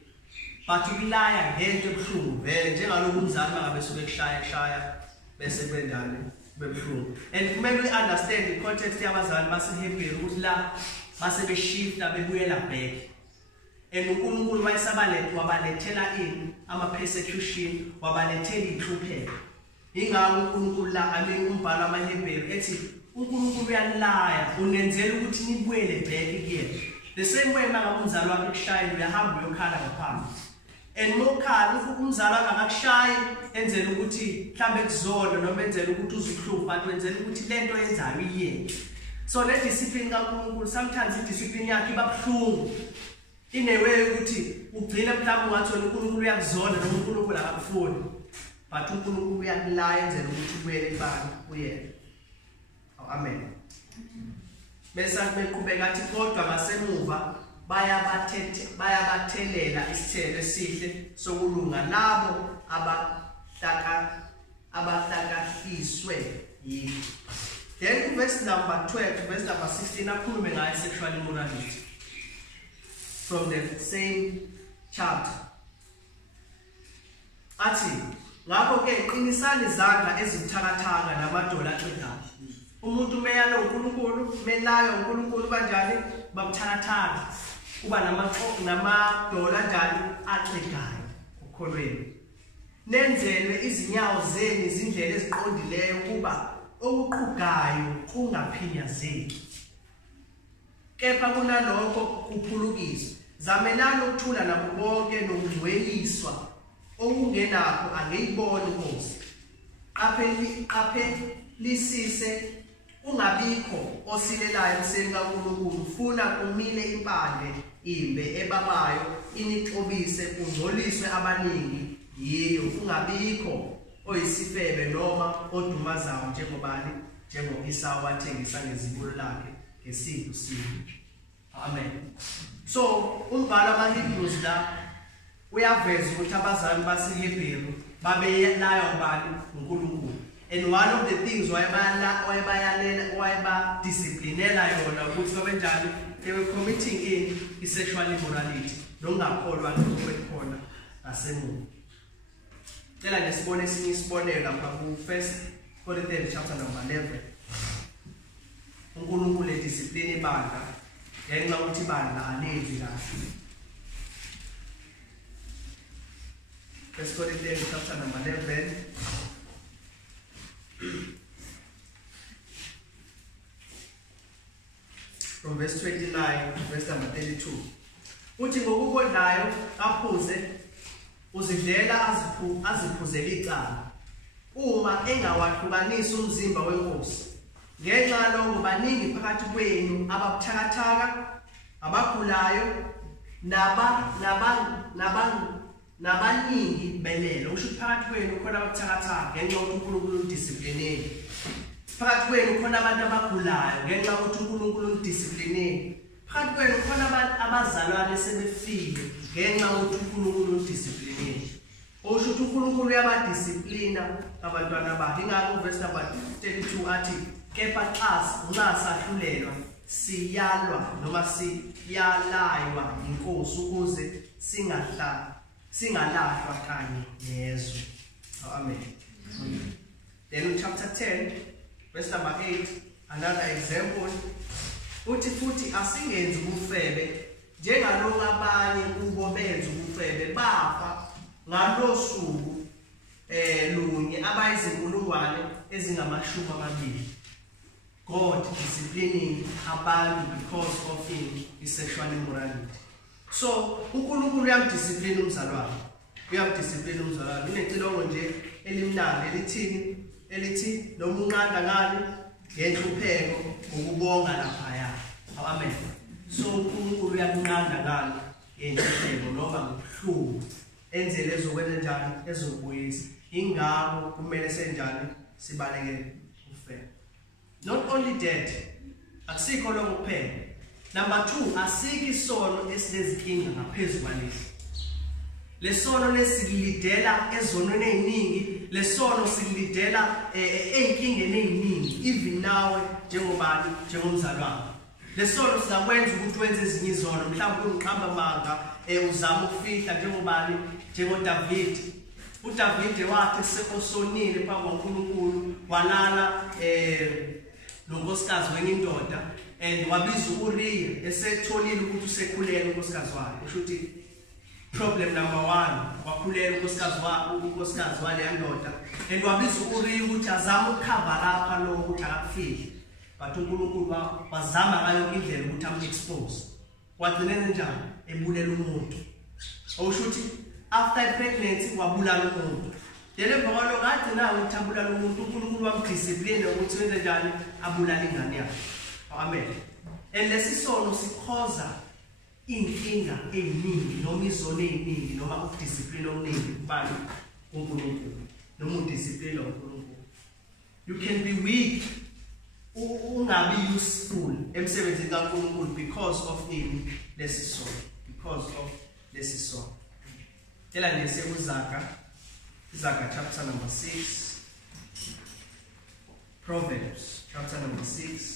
But ukulaya ngento ebuhlungu vele njengalokhu umzali mangabe suke ekushaya bese kwendane bebuhlungu. And kumele we-understand the context yabazali baseHebrew ukuthi la base beshifta bebuyela back. And uNkulunkulu wayesabalethela ini ama persecution wabalethela inhlupheko. ingakho uNkulunkulu la umbhalo wamaHebheru ethi uNkulunkulu uyalaya unenzela ukuthi nibuyele back kuyena. The same way mangabe umzali wakhe kushayela uyahamba uyokhala ngaphandle. And mokhala umzali wakhe akakushayi enzela ukuthi mhlambe kuzona noma enzela ukuthi uzuhlupha but wenzela ukuthi lento yenzayo iye. So le discipline kaNkulunkulu sometimes idiscipline yakhe iba buhlungu. Inewe ukuthi ugcina mhlawumbe ungathona uNkulunkulu uyakuzona noma uNkulunkulu akakufuni. But uNkulunkulu uyakulaya enzela ukuthi ubuyele kubani uyena. Amen. Bese beqhubeka athi kodwa ngasemuva bayabathelela isithelo esihle sokulunga labo abahlakahliswe yini. Then verse number 12 verse number 16 akhulume ngayo sexual immorality from the same chapter. Athi ngakho ke qinisani izandla ezibuthakathaka namadola aqedayo. Umuntu meyalo uNkulunkulu melayo uNkulunkulu kanjani babuthakathaka kuba namadola njalo aqedayo ukholweni. Nenzelwe izinyawo zenu izindlela eziqondileyo kuba okuqugayo kungaphinyazeki. Kepha kunalokho kuphulukiswa. Zamelana ukuthula nabo bonke nokungcweliswa okungenakho angeyibona inkosi. Qaphelisise ungabikho osilelayo emseni kaNkulunkulu funa kumile impande imbe ebabayo inixobise kungcoliswe abaningi yiyo ungabikho oyisifebe noma odumazayo njengo-Esau wathengisa ngezibulo lakhe ngesipho sinye. Amen. So umbhalo wamaHebrews la uyaveza ukuthi abazali baseHebheru babeyelayo ubani uNkulunkulu. And one of the things why disciplinela yona ukuthi babenjani they were committing in sexual immorality nongakholwa lokho ngasemuva. Cela ngesibone esinye isibonelo lapha ku 1 Corinthians chapter number 11. uNkulunkulu ediscipline ibandla ngenxa ukuthi ibandla alenzi kahle. 1 Corinthians chapter number 11 from verse 29 verse number 32. Uthi ngokukodlayo aphuze uzidlela aziphuzela icala uma engawahlukanisi umzimba wenkosi. Ngenxa lokho baningi phakathi kwenu ababuthakathaka abagulayo nabaningi belelo. Usho phakathi kwenu khona ababuthakathaka ngenxa yokuthi uNkulunkulu udisciplineni. Phakathi kwenu khona abantu abagulayo ngenxa yokuthi uNkulunkulu udisciplineni. Phakathi kwenu khona abantu abazalwane sebefile ngenxa yokuthi uNkulunkulu udisciplineni. Usho ukuthi uNkulunkulu uyabadisciplina abantwana bakhe. Ingakho verse number 32 athi kepha nxa sahlulelwa siyalwa noma siyalaywa inkosi ukuze singalahlwa kanye nezwe. Amen. Then in chapter 10 verse number 8 another example uthi futhi asingenzi ubufebe njengalokho abanye kubo benza ubufebe bafa ngalosuku lunye abayizinkulungwane ezingamashumi 20. God disciplining abantu because of sexual immorality. So uNkulunkulu uyamdiscipline umzali wakhe. Uyamdiscipline umzali wakhe. Inecilongo nje elimnandi elithi noma unqanda ngani ngenhlupheko ukubonga lapha. Amen. So uNkulunkulu uyakunqanda ngani ngenhlupheko noma ngobuhlungu enzele ezokwenza njani ezobuyisa. Ingakho kumele senjani sibaleke ufebe. Not only that, akusikho lokho kuphela. Number 2, asikho isono esinezinkinga ngaphezulu kwalesi. Lesono lesilidela ezonweni eziningi, lesono silidela einkingeni eziningi even nawe njengomzali wakho. Lesono sizakwenza ukuthi wenze ezinye izono, mhlawumbe ungiqamba manga uzama ukufihla njengoDavid. uDavid wathi sekosonile phambi kaNkulunkulu walala lonkosikazi wenye indoda and wabiza uRiya esetholile ukuthi usekhulelwe unkosikazi wakhe. Usho ukuthi Problem number 1, wakhulela unkosikazi wale ndoda and wabiza uRiya ukuthi azame ukucover lapha lo ukuthi akafiki, but uNkulunkulu wazama ngayo indlela ukuthi am-expose. Wagcina njani? Ebulela umuntu. Okusho ukuthi after pregnancy wabulala umuntu. Dele phakalo ngathi nawe ukuthi abulala umuntu, uNkulunkulu wamdiscipline ukuthi wenze njani? Abulala ingane yakhe. Amen. And lesisono sikhoza inkinga eziningi noma izono eziningi noma ukudiscipline okuningi kubantu uNkulunkulu noma udiscipline uNkulunkulu. You can be weak, ungabi useful emsebenzini kaNkulunkulu because of lesisono, because of lesisono. Tela ngese uZaga chapter number 6, Proverbs chapter number 6.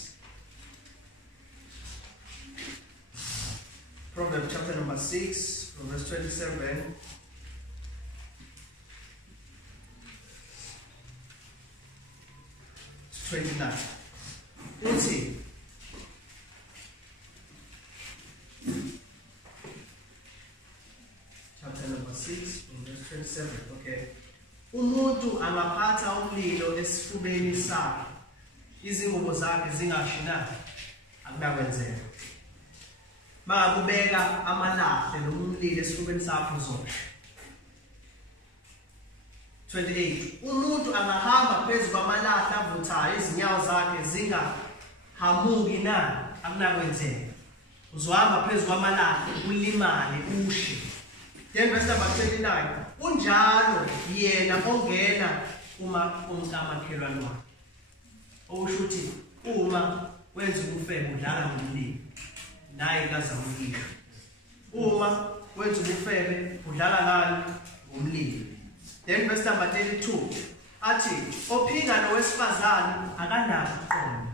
Proverbs chapter number 6, from verse 27 to 29. Let's see. Chapter number 6, from verse 27. Okay. Umuntu angaphatha umlilo esifubeni sakhe, izingubo zakhe zingashina, akunakwenzeka. Makubeka amalahle noma umlilo esifubeni sakho uzosha. 28. Umuntu angahamba phezu kwamalahle avuthayo, izinyawo zakhe zingahamuki na, akunakwenzeka. Uzohamba phezu kwamalahle ulimale ushe. Then verse number 29. Unjalo yena ongena uma umkamakhelwane wakhe. Okusho ukuthi uma wenza ubufebe udlala ngomlilo, naye kazamukile. Uma wenza ubufebe udlala ngani? Ngomlilo. Then verse number 32. Athi ophinga nowesifazane akanako ukuqonda.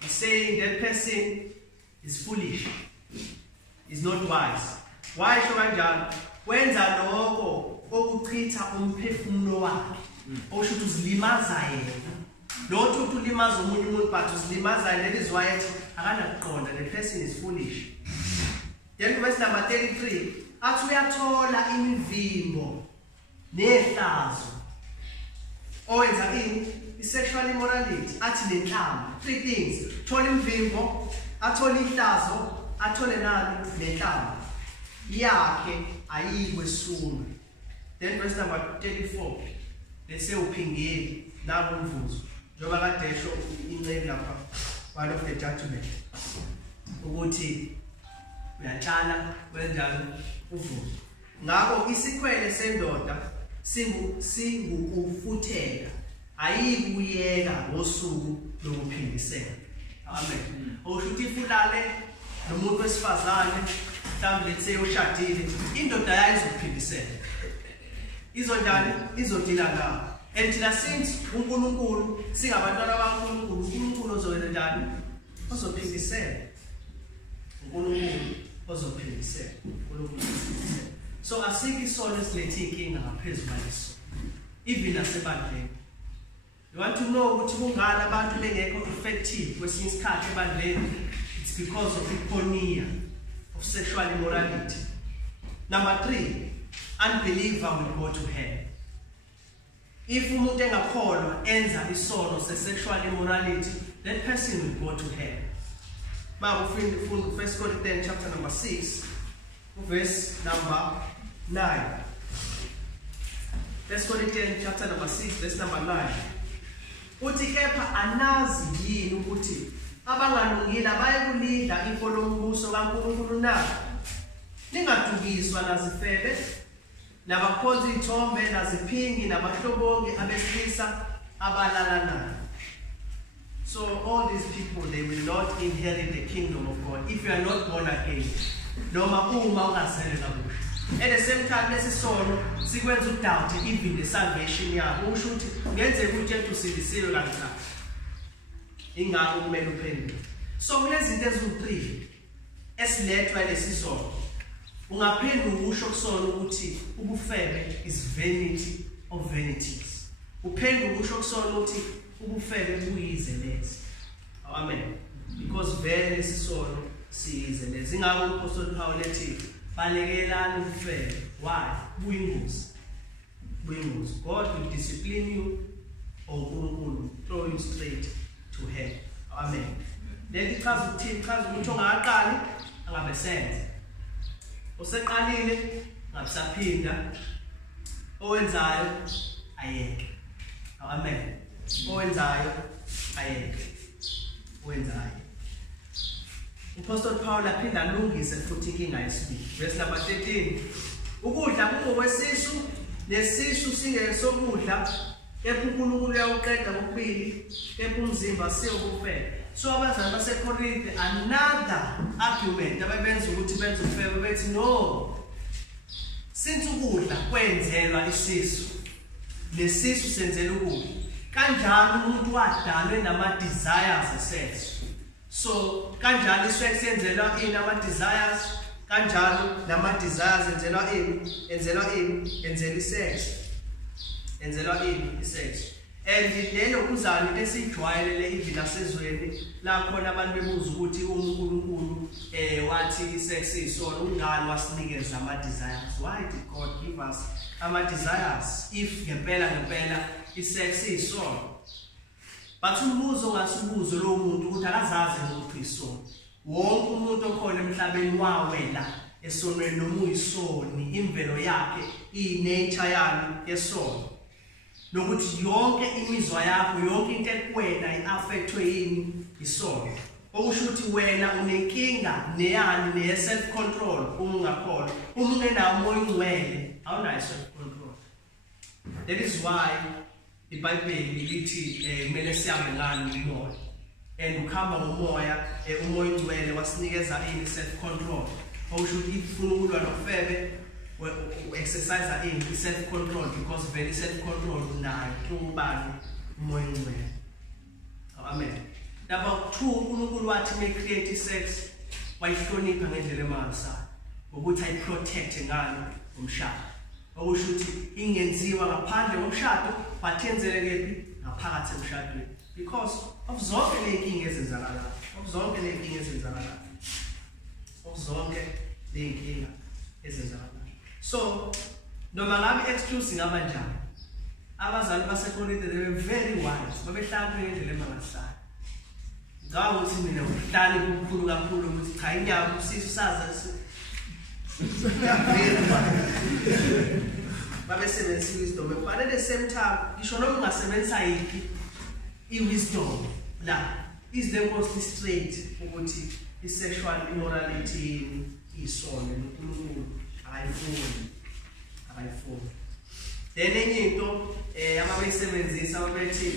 He's saying that person is foolish, is not wise. Why sho kanjalo? Wenza lokho okuchitha umphefumulo wakhe. Okusho ukuthi uzilimaza yena. Not to ulimaza umunye umuntu, but uzilimaza yena. That is why akanakuqonda. The person is foolish. Then verse number 33. Athi uyathola imivimbo nehlazo. Owenza i-sexual immorality. Athi nenhlamba. 3 things. Thola imivimbo, athola ihlazo, athole nani? Nenhlamba. Yakhe ayikwesuna. Then verse number 34. Lese uphingeli nabo umvuzo. Njoba kade esho incebe lapha one of the judgment. Ukuthi uyatshala wenjalo uvuzo. Ngakho isikhwele sendoda singukufutheka, ayikuyeka ngosuku lokuphindisela. Amen. Okusho ifulale nomuntu wesifazane mhlawumbe lethe ushadile, indoda yayo izokuphindisela. Izonjani? Izodila ngayo. And thina since uNkulunkulu singabantwana bakaNkulunkulu, uNkulunkulu ozowenza njani? Ozophindisela. uNkulunkulu ozophindisela. So asikho isono esilethe inkinga ngaphezulu kwaleso. Even nasebandleni. You want to know ukuthi kungani abantu bengekho effective kwesinye isikhathi ebandleni? It's because of iponia, of sexual immorality. Number 3, unbeliever will go to hell. If umuntu engakholwa enza isono se-sexual immorality, that person will go to hell. Now we find 1 Corinthians chapter number 6, verse number 9. 1 Corinthians chapter number 6, verse number 9. Uthi kepha anazi yini ukuthi abangalungile abayekulidla ifo lombuso kaNkulunkulu na? Ningadukiswa nazifebe, nabakhonza izithombe, naziphingi, nabahlobongi abesilisa abalalanayo. So all these people, they will not inherit the kingdom of God if you are not born again. Noma uma ungazelwe kabusha. At the same time, lesisono sikwenza udoubt even the salvation yakho. Usho ukuthi ngenzeka ukuthi usindisiwe kancane. Ingakho kumele uphendule. So kunezinto eziwu-3 esilethwa lesisono. Ungaphendula usho kusona ukuthi ubufebe is vanity of vanities. Uphendula usho kusona ukuthi ubufebe buyizelezi. Amen. Because vele lesisono siyizelezi. Ingakho uApostle Paul ethi balekelana ukufela. Why? Buyingozi. God will discipline you or uNkulunkulu throw you straight to hell. Amen. Leli chaza ukuthi ungaqali angabe senze. Useqalile ngabisaphinda owenzayo ayeke. Amen. Owenzayo ayeke. Owenzayo. Apostle Paul aphinda alungise futhi inkinga yesibili. Verse number 13. Ukudla kungokwesisu lesisu singesokudla kepha uNkulunkulu uyawuqeda kokubili kepha umzimba siyokufela. So abazali baseKorinte another argument ababenza ukuthi benze ukufela bethi no, since ukudla kwenzelwa isisu lesisu senzela ukudla kanjalo umuntu wadalwe nama desires esex. So kanjalo isex yenzelwa ama desires kanjalo nama desires enzela isex. And lelo kuzali lesijwayelele even nasezweni la khona abantu bebuza ukuthi uNkulunkulu wathi isex isono ungani wasinikeza ama desires. Why did God give us ama desires if ngempela isex isono? But umbuzo ngasibuzo lo muntu ukuthi akazazi ukuthi isono. Wonke umuntu okhona emhlabeni wawela esonweni noma uyisoni imvelo yakhe inature yalo yesono. Nokuthi yonke imizwa yakho yonke into ekuwena iaffectwe yini isono. Okusho ukuthi wena unenkinga neyani ne self control ungakholwa. Uma ungenawo umoya ongcwele awunayo self control. That is why iBhayibheli lithi kumele sihambe ngani umoya. And ukhamba ngomoya umoya ongcwele wasinikeza ini self control. Okusho ukuthi ifuna ukulwa nokufebe exercise in self control because very self control unayo ubani umoya ongcwele. Amen. Number 2, uNkulunkulu wathi make create sex wayihlonipha ngendlela emangasayo ukuthi ayiprotect ngalo umshado. Okusho ukuthi ingenziwa ngaphandle komshado but yenzele kephi ngaphakathi emshadweni because of zonke ley'nkinga ezenzakalayo. So noma ngabe excuse ngaba njani abazali baseKorinte they were very wise babehlala ngendlela emangasayo. Ngawo ukuthi mina uhlali kukhulu kakhulu ukuthi cha inyama usizo saza babesebenzisa wisdom but at the same time ngisho noma ungasebenzisa yiphi wisdom la is the most straight ukuthi sexual immorality isono uNkulunkulu ayifuni. Then enye into ababeyisebenzisa babethi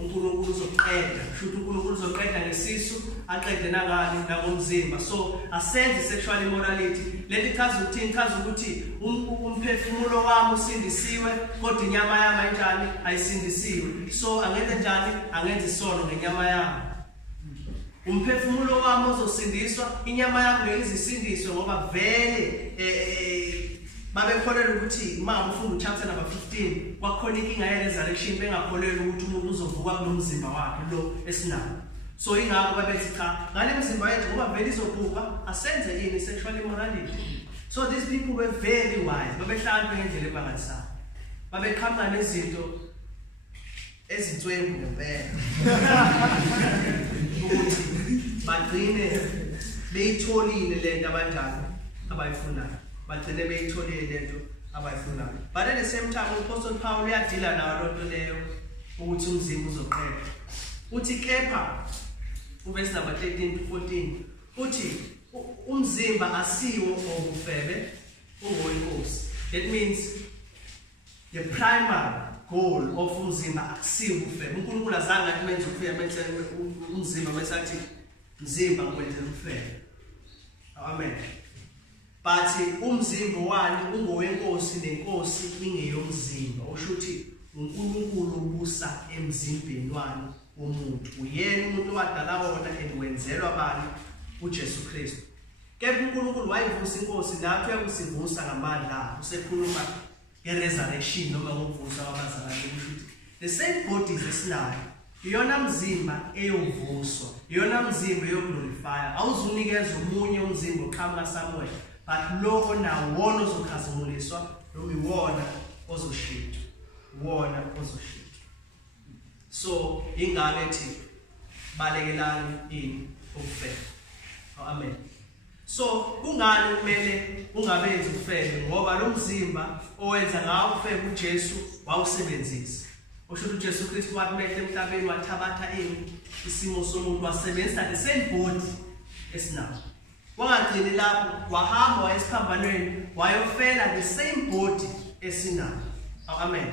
uNkulunkulu uzoqeda futhi uNkulunkulu uzoqeda ngesisu aqede nangani nangomzimba. So asenze sexual immorality lethi chaza ukuthi umphefumulo wami usindisiwe kodwa inyama yami kanjani ayisindisiwe. So angenze njani angenze isono ngenyama yami. Umphefumulo wami uzosindiswa inyama yami ngeke izisindiswe ngoba vele babekholelwa ukuthi mama ufunda chapter number 15 kwakhona inkinga ye resurrection bengakholelwa ukuthi umuntu uzovuka kulomzimba wakhe lo esinawo. So ingakho babethi cha ngale mzimba yethu ngoba vele izovuka asenze ini sexual immorality. So these people were very wise babehlala ngendlela ebangasayo babekhamba nezinto ezintswembu ngempela ukuthi bagcine beyitholile lento abanjani abayifunayo. Bagcine beyitholile lento abayifunayo. But at the same time uApostle Paul uyadila nayo lonto leyo ukuthi umzimba uzoqedwa. Uthi kepha verse number 13 to 14 uthi umzimba asiwo okufebe ungoyinkosi. That means the primary goal of umzimba akusiwo ukufebe. uNkulunkulu azange athi menze ukufebe menze umzimba mesathi mzimba ngwenze ukufebe. Amen. But umzimba wani ungowenkosi nenkosi ingeyomzimba. Usho ukuthi uNkulunkulu ubusa emzimbeni wani womuntu. Uyena umuntu wadala wona enwenzelwa abantu uJesu Kristu. Kepha uNkulunkulu wayivusa inkosi lapho yakusivusa ngamandla usekhuluma ngeresurrection noma ngokuvusa kwabazalwane. Usho ukuthi the same bodies esinayo iyona mzimba eyovuswa iyona mzimba eyoglorify. Awuzunikeza umunye umzimba oqhamuka Samuel but lo onawona ozokhazumuliswa noma iwona ozoshintshwa, wona ozoshintshwa. So ingane ethi balekelani ini ukufela. Amen. So kungani kumele ungabenzi ukufela? Ngoba lo mzimba owenza ngawo ukufela uJesu wawusebenzisa. Usho ukuthi uJesu Kristu wathumela emhlabeni wathabatha isimo somuntu wasebenzisa the same body esinayo. Wangagcini lapho wahamba wayesiphambanweni wayofela the same body esinayo. Amen.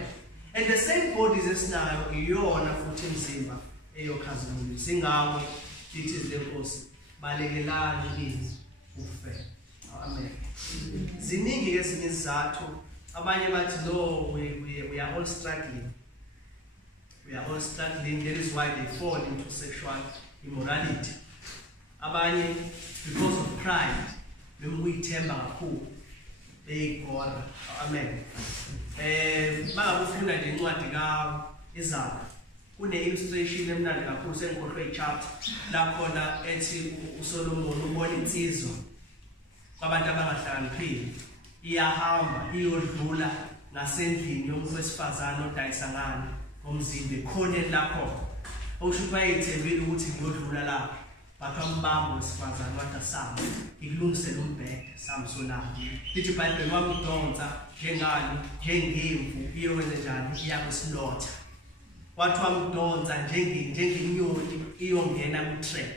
And the same bodies esinayo iyona futhi imzimba eyokhazimulisa. Ingakho lithi lenkosi balekelani ini ukufela. Amen. Ziningi ezinye izathu. Abanye bathi no, we are all struggling. We are all struggling. That is why they fall into sexual immorality. Abanye because of pride. Bemuyithemba kakhulu. Beyigora. Amen. Bangabufunda le ncwadi kaIsaya. Kune illustration emnandi kakhulu sengikhohlwe ichapter la khona ethi uSolomon ubona insizwa kwabantu abangahlakaniphile iyahamba iyodlula nasendlini yomuntu wesifazane odayisa ngani ngomzimba ekhoneni lakho. Usho bayithembile ukuthi ngiyodlula lapha bathambamba wesifazane wathasama ikulungisela umbhede samsonana. Lithi iBhayibheli wamdonsa njengani njengemvu iyowenza njani iyakusilotha. Wathi wamdonsa njengenyoni iyongena kutrap.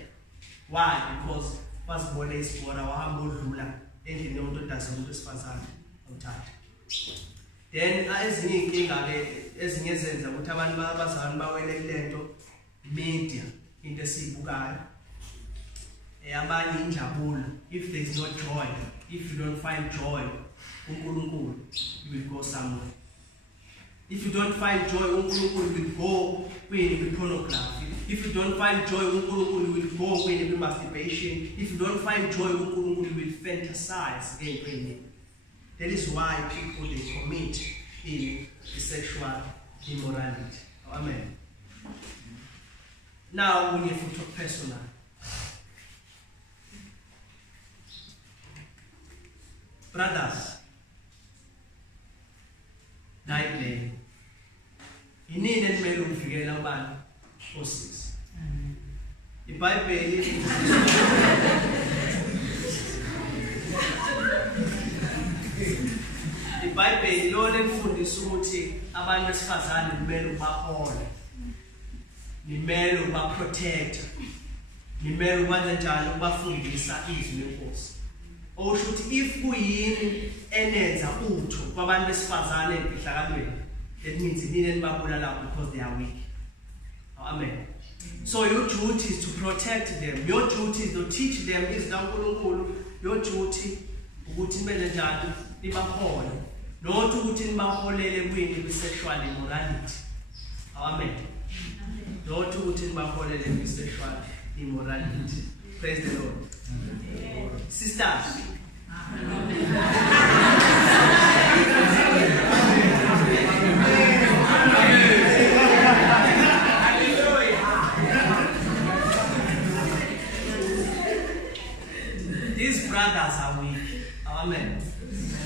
Why? Because wasibona isibona wahamba odlula endlini yomuntu odayisa umuntu wesifazane omthatha. Then ezinye inkinga ke ezinye ezenza ukuthi abantu abazalwane bawele lento media into esibukayo. Abanye injabulo. If there is no joy, if you don't find joy uNkulunkulu, you will go somewhere. If you don't find joy uNkulunkulu, you will go with pornography. If you don't find joy uNkulunkulu, you will go with masturbation. If you don't find joy uNkulunkulu, you will fantasize again. That is why people they commit in the sexual immorality. Amen. Now we need to talk personal. Brothers, nayibheke inini ekumele uvikela abantu osisi. iBhayibheli iBhayibheli lona lifundisa ukuthi abantu besifazane kumele ubahole, nimele ubaprotect, nimele ukwenza njalo ubafundisa izwi lenkosi. Okusho ukuthi if kuyini enenza utho kwabantu besifazane emfihlakalweni, that means inini enibabulala because they are weak. Amen. So your duty is to protect them. Your duty is to teach them izwi laNkulunkulu. Your duty ukuthi nibenze njani nibahole, not ukuthi nibaholele kwini kwi-sexual immorality. Amen. Not ukuthi nibaholele kwi-sexual immorality. Praise the Lord. Sisters. These brothers are weak. Amen.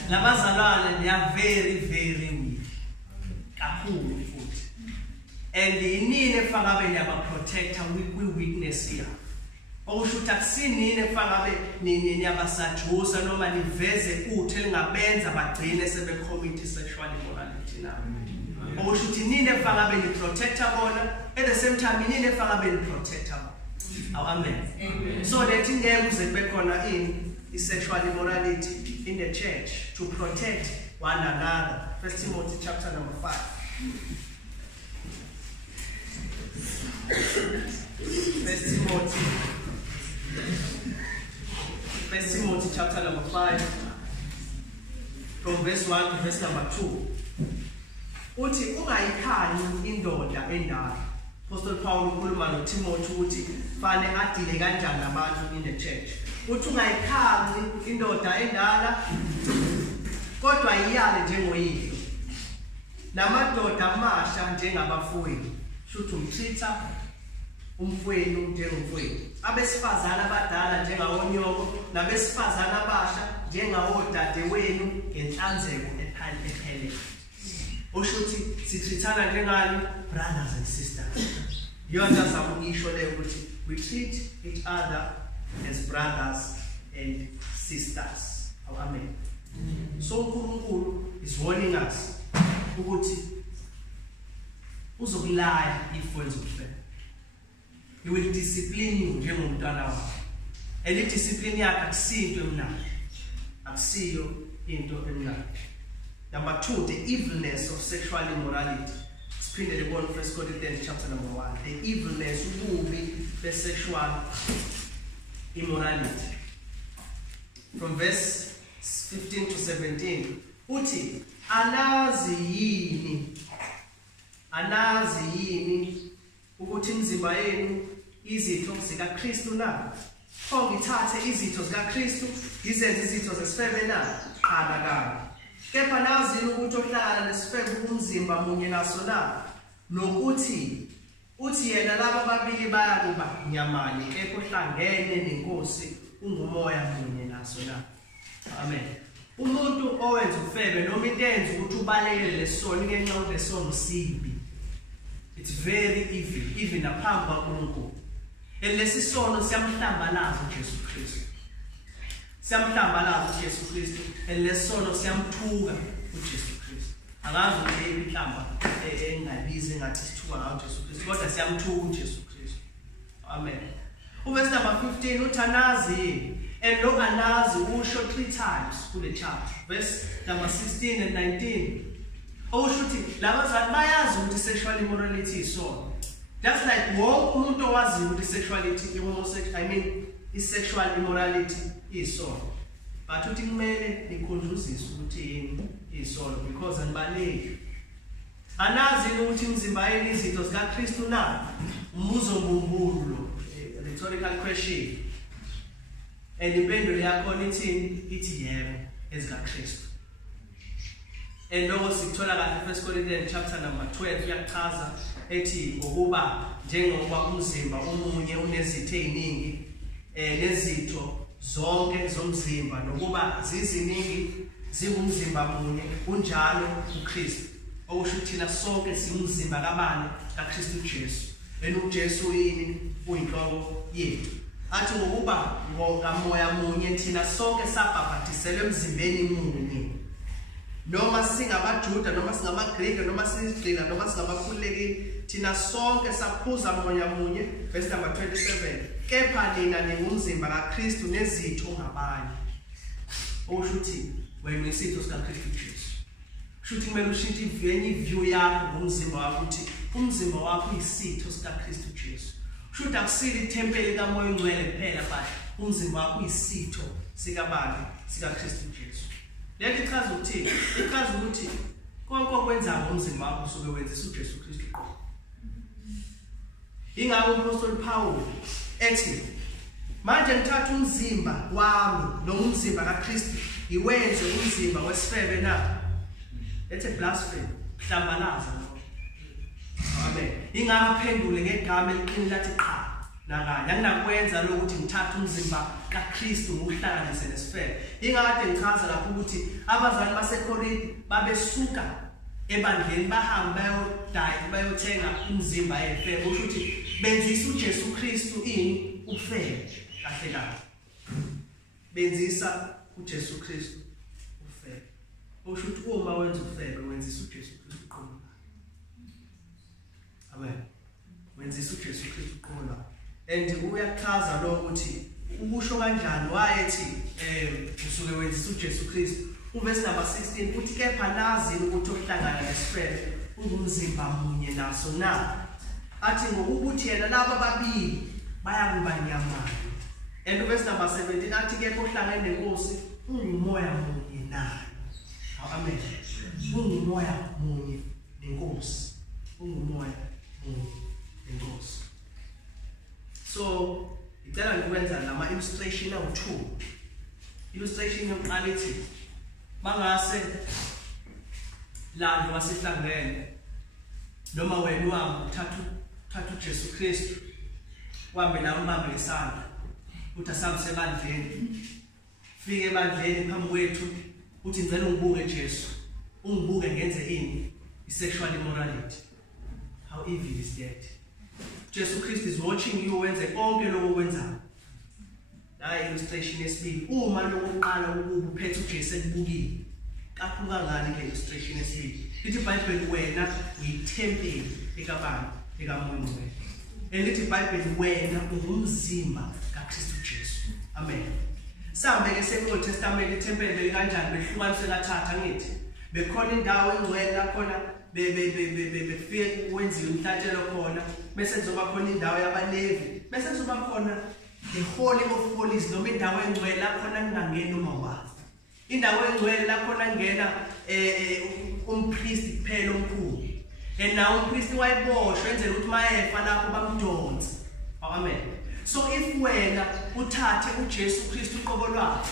Labazalwane, they are very, very weak. Kakhulu futhi. And inini efaka ngabe niyabaprotecta kwi-weakness here. Okusho ukuthi akusinini efaka ngabe niyabasajusa noma niveze utho elingabenza bagcine sebecommit sexual immorality nabo. Okusho ukuthi inini efaka ngabe niprotecta bona, at the same time inini efaka ngabe niprotecta bona. Amen. Amen. So that in there was a sexual immorality in the church to protect one another. 1 Timothy chapter number 5. 1 Timothy chapter number 5 from verse 1 to verse number 2. Uthi ungayikhanyi indoda endala. Apostle Paul ukhuluma noTimothy ukuthi fane adile kanjani nabantu in the church. Uthi ungayikhanyi indoda endala kodwa iyale njengoyihlo. Namadoda amasha njengabafowenu. Shuthi umtreata umfowenu njengomfowenu. Abesifazana abadala njengawonyoko nabesifazana abasha njengawodadewenu ngenhlanzeko ephelele. Ushuthi sitreatana njengani? Brothers and sisters. Yonke samunisho le ukuthi we treat each other as brothers and sisters. Amen. So uNkulunkulu is warning us ukuthi uzokulaya if wenza ubufebe. He will discipline you njengomntwana wakhe. And if discipline yakhe akusinto emnandi. Akusiyo into emnandi. Number 2, the evilness of sexual immorality. Speaking in 1 Corinthians chapter number 1. The evilness will be the sexual immorality. From verse 15 to 17. Uti, anazi yini, ukuthi imizimba yenu izitho zikaKristu na. Pho ngithathe izitho zikaKristu ngizenze izitho zesifebe na. Qala. Kepha nazi ukuthi ohlala nesifebe umzimba munye naso na. Nokuthi uthi yena laba babili bayakuba nyamanye kepha ohlangene nenkosi ungumoya munye naso na. Amen. Umuntu owenza ubufebe noma into enza ukuthi ubalekele lesono ngenxa yokuthi lesono sibi. It's very evil, even apart from Elesi sono siyamhlambalaza uJesu Kristu. Siyamhlambalaza uJesu Kristu, elesi sono siyamthuka uJesu Kristu. Akazi ukuthi inhlamba engabizi ngathi sithuka ngayo uJesu Kristu, kodwa siyamthuka uJesu Kristu. Amen. Verse number 15 uthi anazi, and lo anazi usho 3 times kule chapter. Verse number 16 and 19. Ushuthi labazali bayazi ukuthi sexual immorality is so. Just like wonke umuntu owazi ukuthi sexuality sexual immorality is so. But uthi kumele nikhonjuzise ukuthi yini isono because anibaleki. Anazi ukuthi imizimba yenu izitho zikaKristu na. Umbuzo mbumbulo, rhetorical question. And impendulo yakho ithi yebo ezikaKristu. And lokho sikuthola kahle 1 Corinthians chapter number 12 uyachaza ethi ngokuba njengoba umzimba omunye unezitho eziningi nezitho zonke zomzimba nokuba ziziningi zingumzimba munye kunjalo uKristu. Okusho thina sonke singumzimba kabani kaKristu Jesu. uJesu yini uyinhloko yethu. Athi ngokuba ngokamoya munye thina sonke sabhaphathiselwe emzimbeni munye. Noma singabaJuda noma singamaGreki noma singizigcina noma singabakhulekeli thina sonke saphuza moya munye. Verse number 27. Kepha nina ningumzimba kaKristu nezitho ngabanye. Oshuthi wena isitho sikaKristu Jesu. Shuthi kumele ushintshe view yakho ngomzimba wakho uthi umzimba wakho uyisitho sikaKristu Jesu. Shuthi akusili itempeli kaMoya Ongcwele kuphela but umzimba wakho uyisitho sikabani sikaKristu Jesu. Lethi ichaza ukuthi ichaza ukuthi konke okwenza ngomzimba wakho usuke wenzisa uJesu Kristu qho. Ingakho uApostle Paul ethi manje ngithatha umzimba wami nomzimba kaKristu iwenze umzimba wesifebe na. Let's blasphemy, hlambalaza. Amen. Ingaphendule ngegama eliqini lathi qha nakanye anginakwenza lokuthi ngithathe umzimba kaKristu ngokuhlanganise nesifebe. Ingakade ngichaza lapho ukuthi abazali baseKorinthi babesuka ebandleni bahamba bayothenga umzimba yefebe ukuthi benzisa uJesu Kristu ini ufebe kahle kahle. Benzisa uJesu Kristu ufebe. Ushuthi uma wenza ufebe wenzisa uJesu Kristu qho. Amen. Wenzisa uJesu Kristu qho. And uyachaza lo ukuthi ukusho kanjani wayethi usuke wenzisa uJesu Kristu. Verse number 16 uthi kepha nazi ukuthi okuhlangana nesifebe ungumzimba munye naso na. Athi ngokuthi yena laba babili bayakuba nyamanye. And verse number 17 athi kepha ohlangene nenkosi ungumoya munye nayo. Amen. Ungumoya munye nenkosi. Ungumoya munye nenkosi. So ngicela ngikwenza lama illustration awu2. Illustration yokuqala ithi mangase lando wasihlangene noma wena uhamba uthatha uJesu Kristu uhambe nawe ubambe isandla uthi asambise ebandleni fike ebandleni phambi kwethu uthi ngicela ungibuke Jesu, ungibuke ngenze ini, sexual immorality. How evil is that? Jesu Christ is watching you wenze konke lokho kwenzayo. La illustration yesibili, uma lokuqala ukuba uphethe uJesu ekubukile, kaphuka ngani ke illustration yesibili? Lithi iBhayibheli wena uyithempeli ekabani, ekaMoya Ngcwele. Elithi iBhayibheli wena ungumzimba kaKristu Jesu. Amen. Sambe ke seOld Testament ithempeli bekanjani behlukaniswe kathatha ngithi. Bekhona indawo engcwele la khona befike wenziwe umhlatshelo khona, bese kuzoba khona indawo yabaLevi, bese kuzoba khona the Holy of Holies, noma indawo engcwele la khona kungangena uma wazi. Indawo engcwele la khona ngena umpriest kuphela omkhulu. Na umpriest wayiboshwe enzela ukuthi mayefa lapho bamdonse. Amen. So if wena uthathe uJesu Kristu uqobo lwakhe,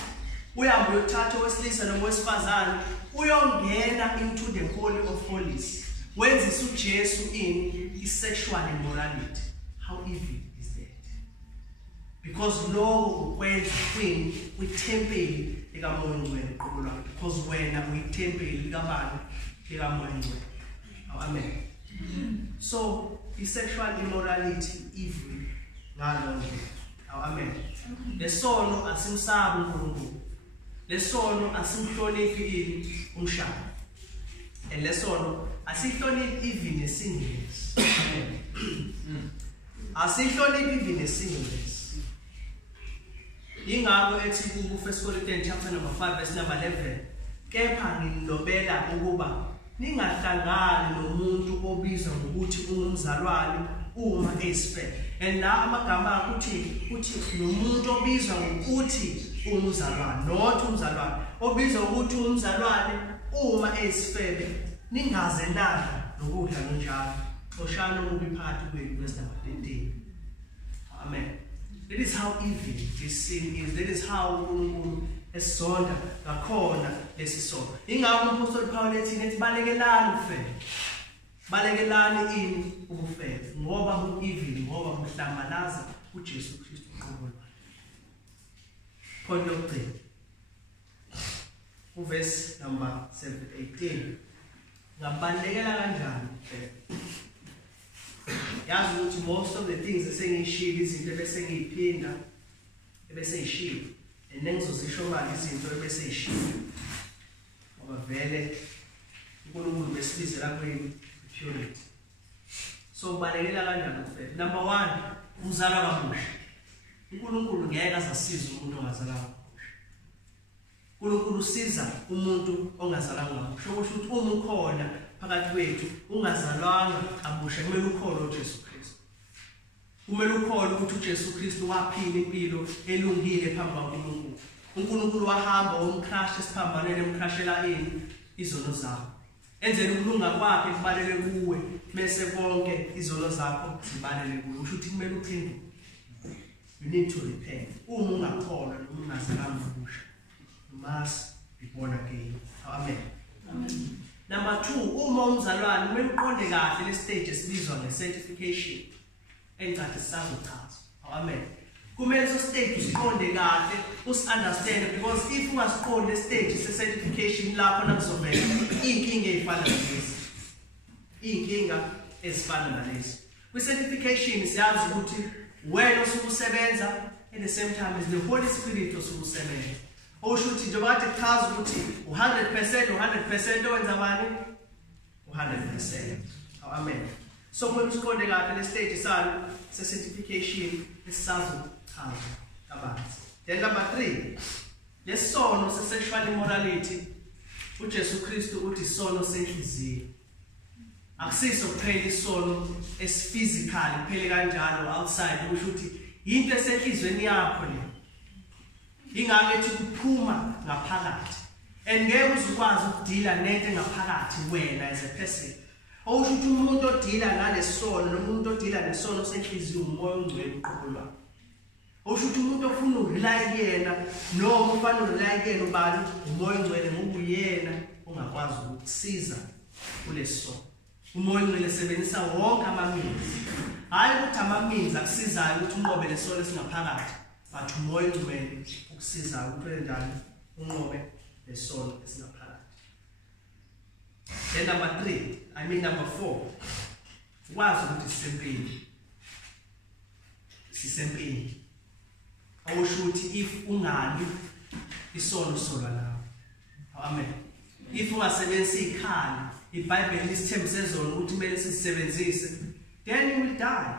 uyahambe uyothatha owesilisa noma owesifazane, uyongena into the Holy of Holies, wenzisa uJesu in sexual immorality. How evil is that? Because lokho ukwenza kwini kwithempeli likaMoya Ngcwele uqobo lwakhe, because wena uyithempeli likabani, likaMoya Ngcwele. Amen. So sexual immorality evil ngalo nje. Amen. Lesono asimsabi uNkulunkulu. Lesono asimhloniphi ini umshado. And lesono asihloniphi even singles. Amen. Asihloniphi even singles. Ingakho ethi ku 1 Corinthians chapter number 5 verse number 11, kepha nginilobela ukuba ningahlangani nomuntu obizwa ngokuthi ungumzalwane uma esifele. And la amagama akuthi nomuntu obizwa ngokuthi umzalwane, not umzalwane, obizwa ukuthi umzalwane uma esifele, ningaze nala lokudla njalo. Xoshana ukuphakathi kwenu verse number 13. Amen. That is how evil this sin is. That is how uNkulunkulu esonda ngakhona lesisono. Ingakho uMpostoli Paul ethi balekelani ukufela. Balekelani ini ubufebe, ngoba bu-evil, ngoba buhlambalaza uJesu Kristu uqobo lwakhe. Point yokugcina, uverse number 18, ngabalekela kanjani ukufebe? Yazi ukuthi most of the things esengiyishilo, izinto ebesengiyiphinda ebeseyishilo, and nengizozisho manje izinto ebeseyishilo, ngoba vele uNkulunkulu besibizela kweni purity. So balekela kanjani ukufela? Number 1, umzala kabusha. uNkulunkulu ngeke azasize umuntu ongazalanga kabusha. uNkulunkulu usiza umuntu ongazalanga kabusha. Okusho ukuthi uma ukhona phakathi kwethu ungazalwanga kabusha, kumele ukholwe uJesu Kristu. Kumele ukholwe ukuthi uJesu Kristu waphila impilo elungile phambi kwaNkulunkulu. uNkulunkulu wahamba womcrash esiphambanele emcrashela ini izono zakho. Enzela ukulunga kwakhe kubalele kuwe, bese konke izono zakho zibalele kuwe. Usho ukuthi kumele uphenduke. You need to repent. Uma ungakholwa noma ungazalanga kabusha, you must be born again. Amen. Amen. Number 2, uma umzalwane kumele uqonde kahle le stage esibizwa nge-sanctification. Encathi sisazochaza. Amen. Kumele so stage usiqonde kahle, usi-understand, because if ungasiqonde stage se-sanctification lapho nakuzovela inkinga ezifana nalezi. Inkinga ezifana nalezi. Kwi-sanctification siyazi ukuthi wena usukusebenza, at the same time is the Holy Spirit osukusebenza. Osho ukuthi njengoba kade chaza ukuthi 100% owenza manje 100%. Amen. So kumele usiqonde kahle le stage salo se-sanctification esisazochaza kabanzi. Then number 3, lesono se-sexual immorality, uJesu Kristu uthi isono senhliziyo. Akusiso kuphela isono esphysically kuphele kanjalo outside, kusho ukuthi into esenhlizweni yakho le. Ingake ethi kuphuma ngaphakathi. And ngeke uzukwazi ukudila nento engaphakathi wena as a person. Okusho ukuthi umuntu odila ngalesono noma umuntu odila nesono senhliziyo umoya ongcwele uqobo lwakhe. Okusho ukuthi umuntu ofuna ukurely yena noma ufana ukurely yena ubani umoya ongcwele ngoba uyena ongakwazi ukusiza kulesono. Umoya ongcwele sebenzisa wonke amaminzi. Hayi ukuthi amaminzi akusizayo ukuthi unqobe lesono esingaphakathi. but umoya ongcwele ukusiza ukuthi njani unqobe lesono esingaphakathi. Then number 4, wazi ukuthi sisempini. Awusho ukuthi if ungali isono solwa nawe. Amen. If ungasebenzisi ikhali, iBhayibheli lisithembise zona ukuthi kumele sisebenzise, then you will die.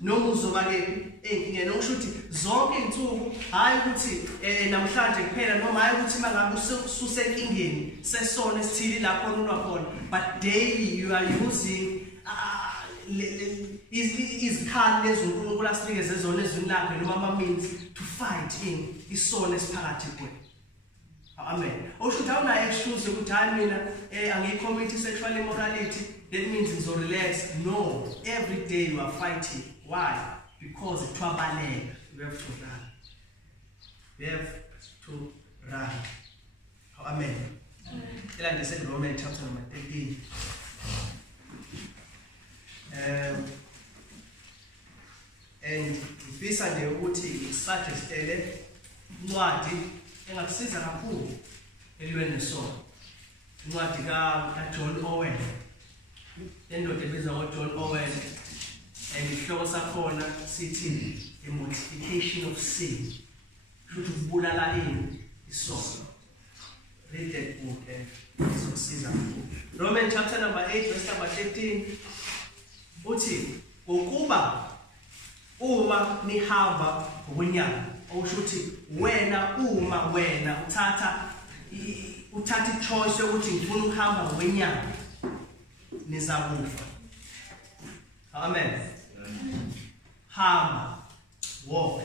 Noma uzoba ke enkingeni. Okusho ukuthi zonke izinsuku hayi ukuthi namhlanje kuphela noma hayi ukuthi mangabe ususenkingeni sesono esithili lapho unwa khona, but daily you are using izikhali lezi uNkulunkulu asinikeze zona ezweni lakhe noma ama-means to fight in isono esiphakathi kwethu. Amen. Okusho ukuthi awunayo excuse ukuthi hayi mina angiyicommit sexual immorality, that means ngizorelax. No, every day you are fighting. Why? Because it's trouble. You have to run. You have to run. Amen. Like I said, Romans chapter number 13. And ifisa nje ukuthi ngisuggestere incwadi engakusiza kakhulu elweni nesono. Incwadi kaJohn Owen. Indoda ebizwa ngoJohn Owen. And isihloko sakhona sithi the mortification of sin. Should ukubulala isono. Read that book and izosiza kakhulu. Romans chapter number 8 verse number 13 uthi ukuba uma nihamba ngokwenyama, okusho ukuthi wena uthatha ichoice yokuthi ngifuna ukuhamba ngokwenyama nizakufa. Amen. Hamba, walk,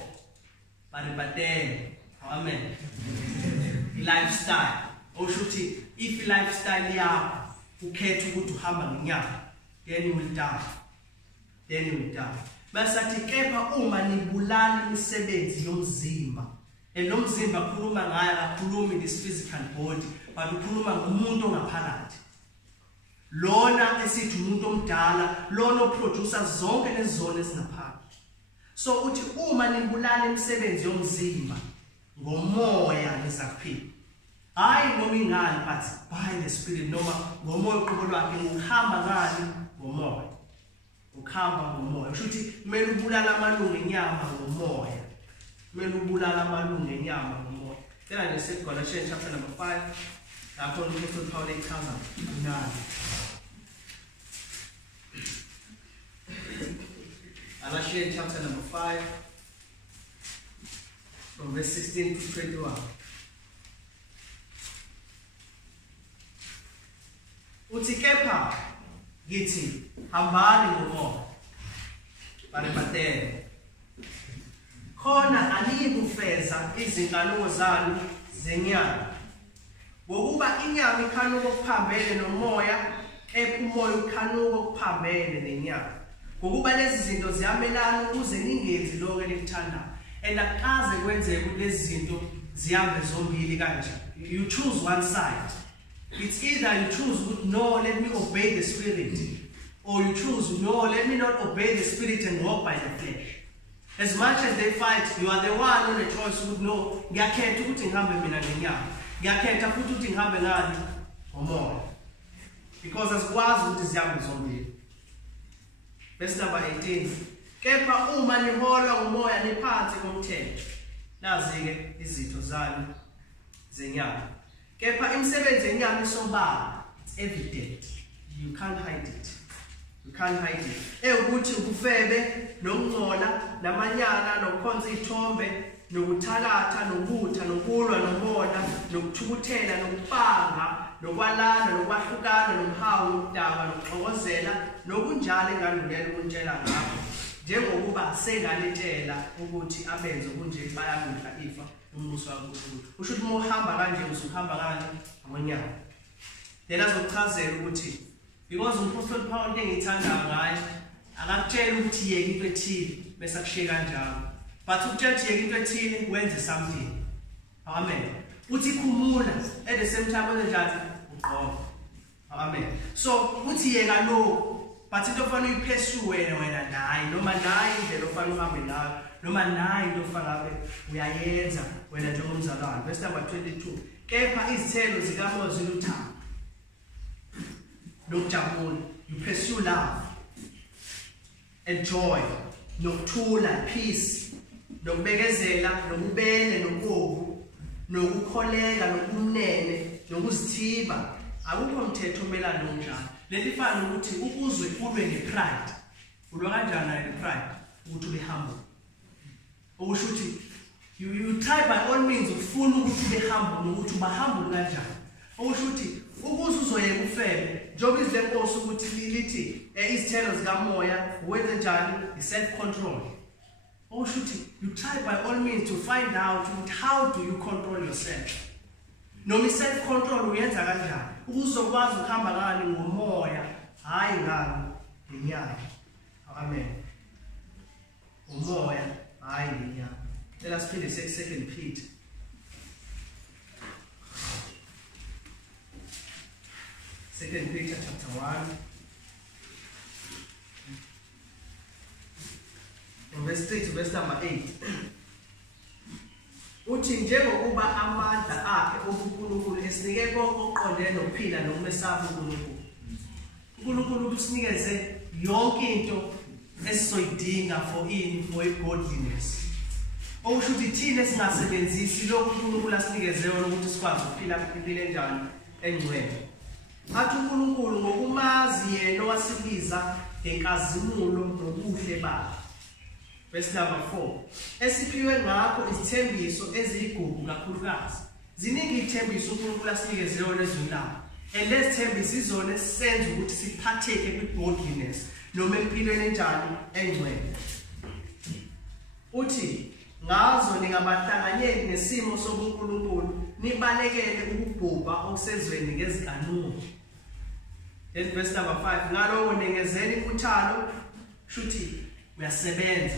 baribatele. Amen. Lifestyle. Okusho ukuthi if lifestyle yakho ukhetha ukuthi uhamba ngenyama, then you will die. Basathi kepha uma nibulala imisebenzi yomzimba. Lo mzimba khuluma ngayo, akakhulumi this physical body, but ukhuluma ngomuntu ongaphakathi. Lona esithi umuntu omdala, lona oproducer zonke lezi zona ezingaphakathi. So uthi uma nibulala imisebenzi yomzimba ngomoya nizakuphila. Hayi noma ingani, but by the spirit, noma ngomoya uqobo lwakhe ukuhamba ngani ngomoya. Ukhamba ngomoya. Usho ukuthi kumele ubulala amalungu enyama ngomoya. Kumele ubulala amalungu enyama ngomoya. Then I said Galatians chapter number 5. Lapho uNkulunkulu Paul echaza nani. Galatians chapter number 5 from verse 16 to 21. Uthi kepha ngithi hambani ngomoya baribatele khona anikufeza izinkanuko zanu zenyama, ngokuba inyama ikhanuka okuphambene nomoya, kepha umoya ukhanuka okuphambene nenyama, ngokuba lezi zinto ziyamelana ukuze ningenzi lokho elikuthandayo. And akaze kwenzeke ukuthi lezi zinto zihambe zombili kanje. You choose one side. It's either you choose, no, let me obey the spirit, or you choose, no, let me not obey the spirit and walk by the flesh. As much as they fight, you are the one on the choice would know, ngiyakhetha ukuthi ngihambe mina ngenyama, ngiyakhetha futhi ukuthi ngihambe ngani ngomoya, because asikwazi ukuthi zihambe zombili. Verse number 18, kepha uma niholwa ngumoya niphansi komthetho, nazi-ke izitho zanu zenyama. Kepha imisebenzi yenyama isobala, it's evident. You can't hide it. You can't hide it. Ukuthi ukufebe, nokungcola, namanyala, nokukhonza izithombe, nokuthakatha, nokutha, nokulwa, nomona, nokuthukuthela, nokupanga, nokwalana, nokwahlukana, nomhawu, nokudaba, nokuxokozela, nokunjalo engandulela ukuntshela ngakho. Njengokuba sengaletshela ukuthi abenze kunje bayakudla ifa umbuso kaNkulunkulu. Usho ukuthi uma uhamba kanje usuhamba kanje ngonyama. Then azokuchazela ukuthi because uMpostoli Paul engithandayo ngaye akakutshela ukuthi yeke into ethile bese akushiye kanjalo. But ukutshela ukuthi yeke into ethile wenze something. Amen. Uthi khumula at the same time wenze njani uqobo. Amen. So uthi yeka lokho but into ofana uyipursue wena nayi noma nayi indlela ofana uhambe ngayo noma nayi into ofana ngabe uyayenza wena njengomzalwane. Verse number 22. Kepha izithelo zikaMoya ziluthando nokujabula. You pursue love and joy, nokuthula, peace, nokubekezela, nokubele, nokubu, nokukholeka, nokumnene, nokuzithiba. Akukho umthetho omelana onjalo. Leli fana ukuthi ukuzwe ulwe nepride. Ulwa kanjani nepride? Ukuthi ube humble. Okusho ukuthi you try by all means ufuna ukuthi ube humble nokuthi uba humble kanjani. Okusho ukuthi ukuze uzoyeka ufebe njengoba izwi lenkosi ukuthi lithi izithelo zikaMoya wenze njani self control. Okusho ukuthi you try by all means to find out how do you control yourself. Noma self control uyenza kanjani ukuze uzokwazi ukuhamba ngani ngomoya hayi ngani ngenyama. Amen. Umoya hayi ngenyama. Let us read 2 Peter. Second Peter chapter 1. From verse 3 to verse number 8. Uthi njengokuba amandla akhe uNkulunkulu esinike konke okuqondene nokuphila nokumesaba uNkulunkulu. uNkulunkulu usinikeze yonke into esizoyidinga for godliness. Okusho ukuthi thina singasebenzisi lokhu uNkulunkulu asinikeze yona ukuthi sikwazi ukuphila impilo enjani engcwele. Athi uNkulunkulu ngokumazi yena owasibiza ngenkazimulo nobuhle bakhe. Verse number 4. Esiphiwe ngakho izithembiso eziyigugu kakhulukazi. Ziningi izithembiso uNkulunkulu asinikeze yona ezulapha. And lezi thembiso izona esisenza ukuthi siphatheke kwi-godliness noma empilweni enjani engcwele. Uthi ngazo ningabahlanganyeli nesimo sobuNkulunkulu nibalekele ukubhubha okusezweni ngezikanuko. Then verse number 5. Ngaloko nengezeni inkuthalo shuthi uyasebenza.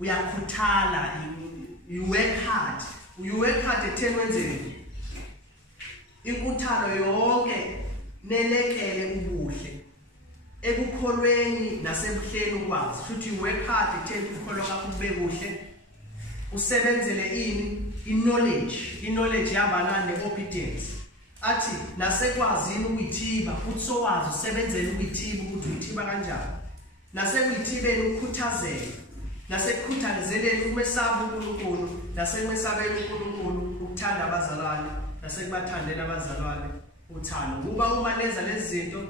Uyakhuthala, you work hard. You work hard ekutheni wenzeni. Inkuthalo yonke nelekele ubuhle. Ekukholweni nasebuhleni ukwazi. Shuthi you work hard ekutheni ukukholwa kwakho kube kuhle. Usebenzele ini? Knowledge yabana ne-obedience. Athi nasekwazini ukuyithiba, uthi sowazi usebenzele ukuyithiba ukuthi uyithiba kanjani. Nasekuyithibeni ukukhuthazela. Nasekukhuthazeni ukumesaba uNkulunkulu, nasekumesabeni uNkulunkulu, ukuthanda abazalwane, nasekubathandela abazalwane uthando. Ngokuba uma nenza lezi zinto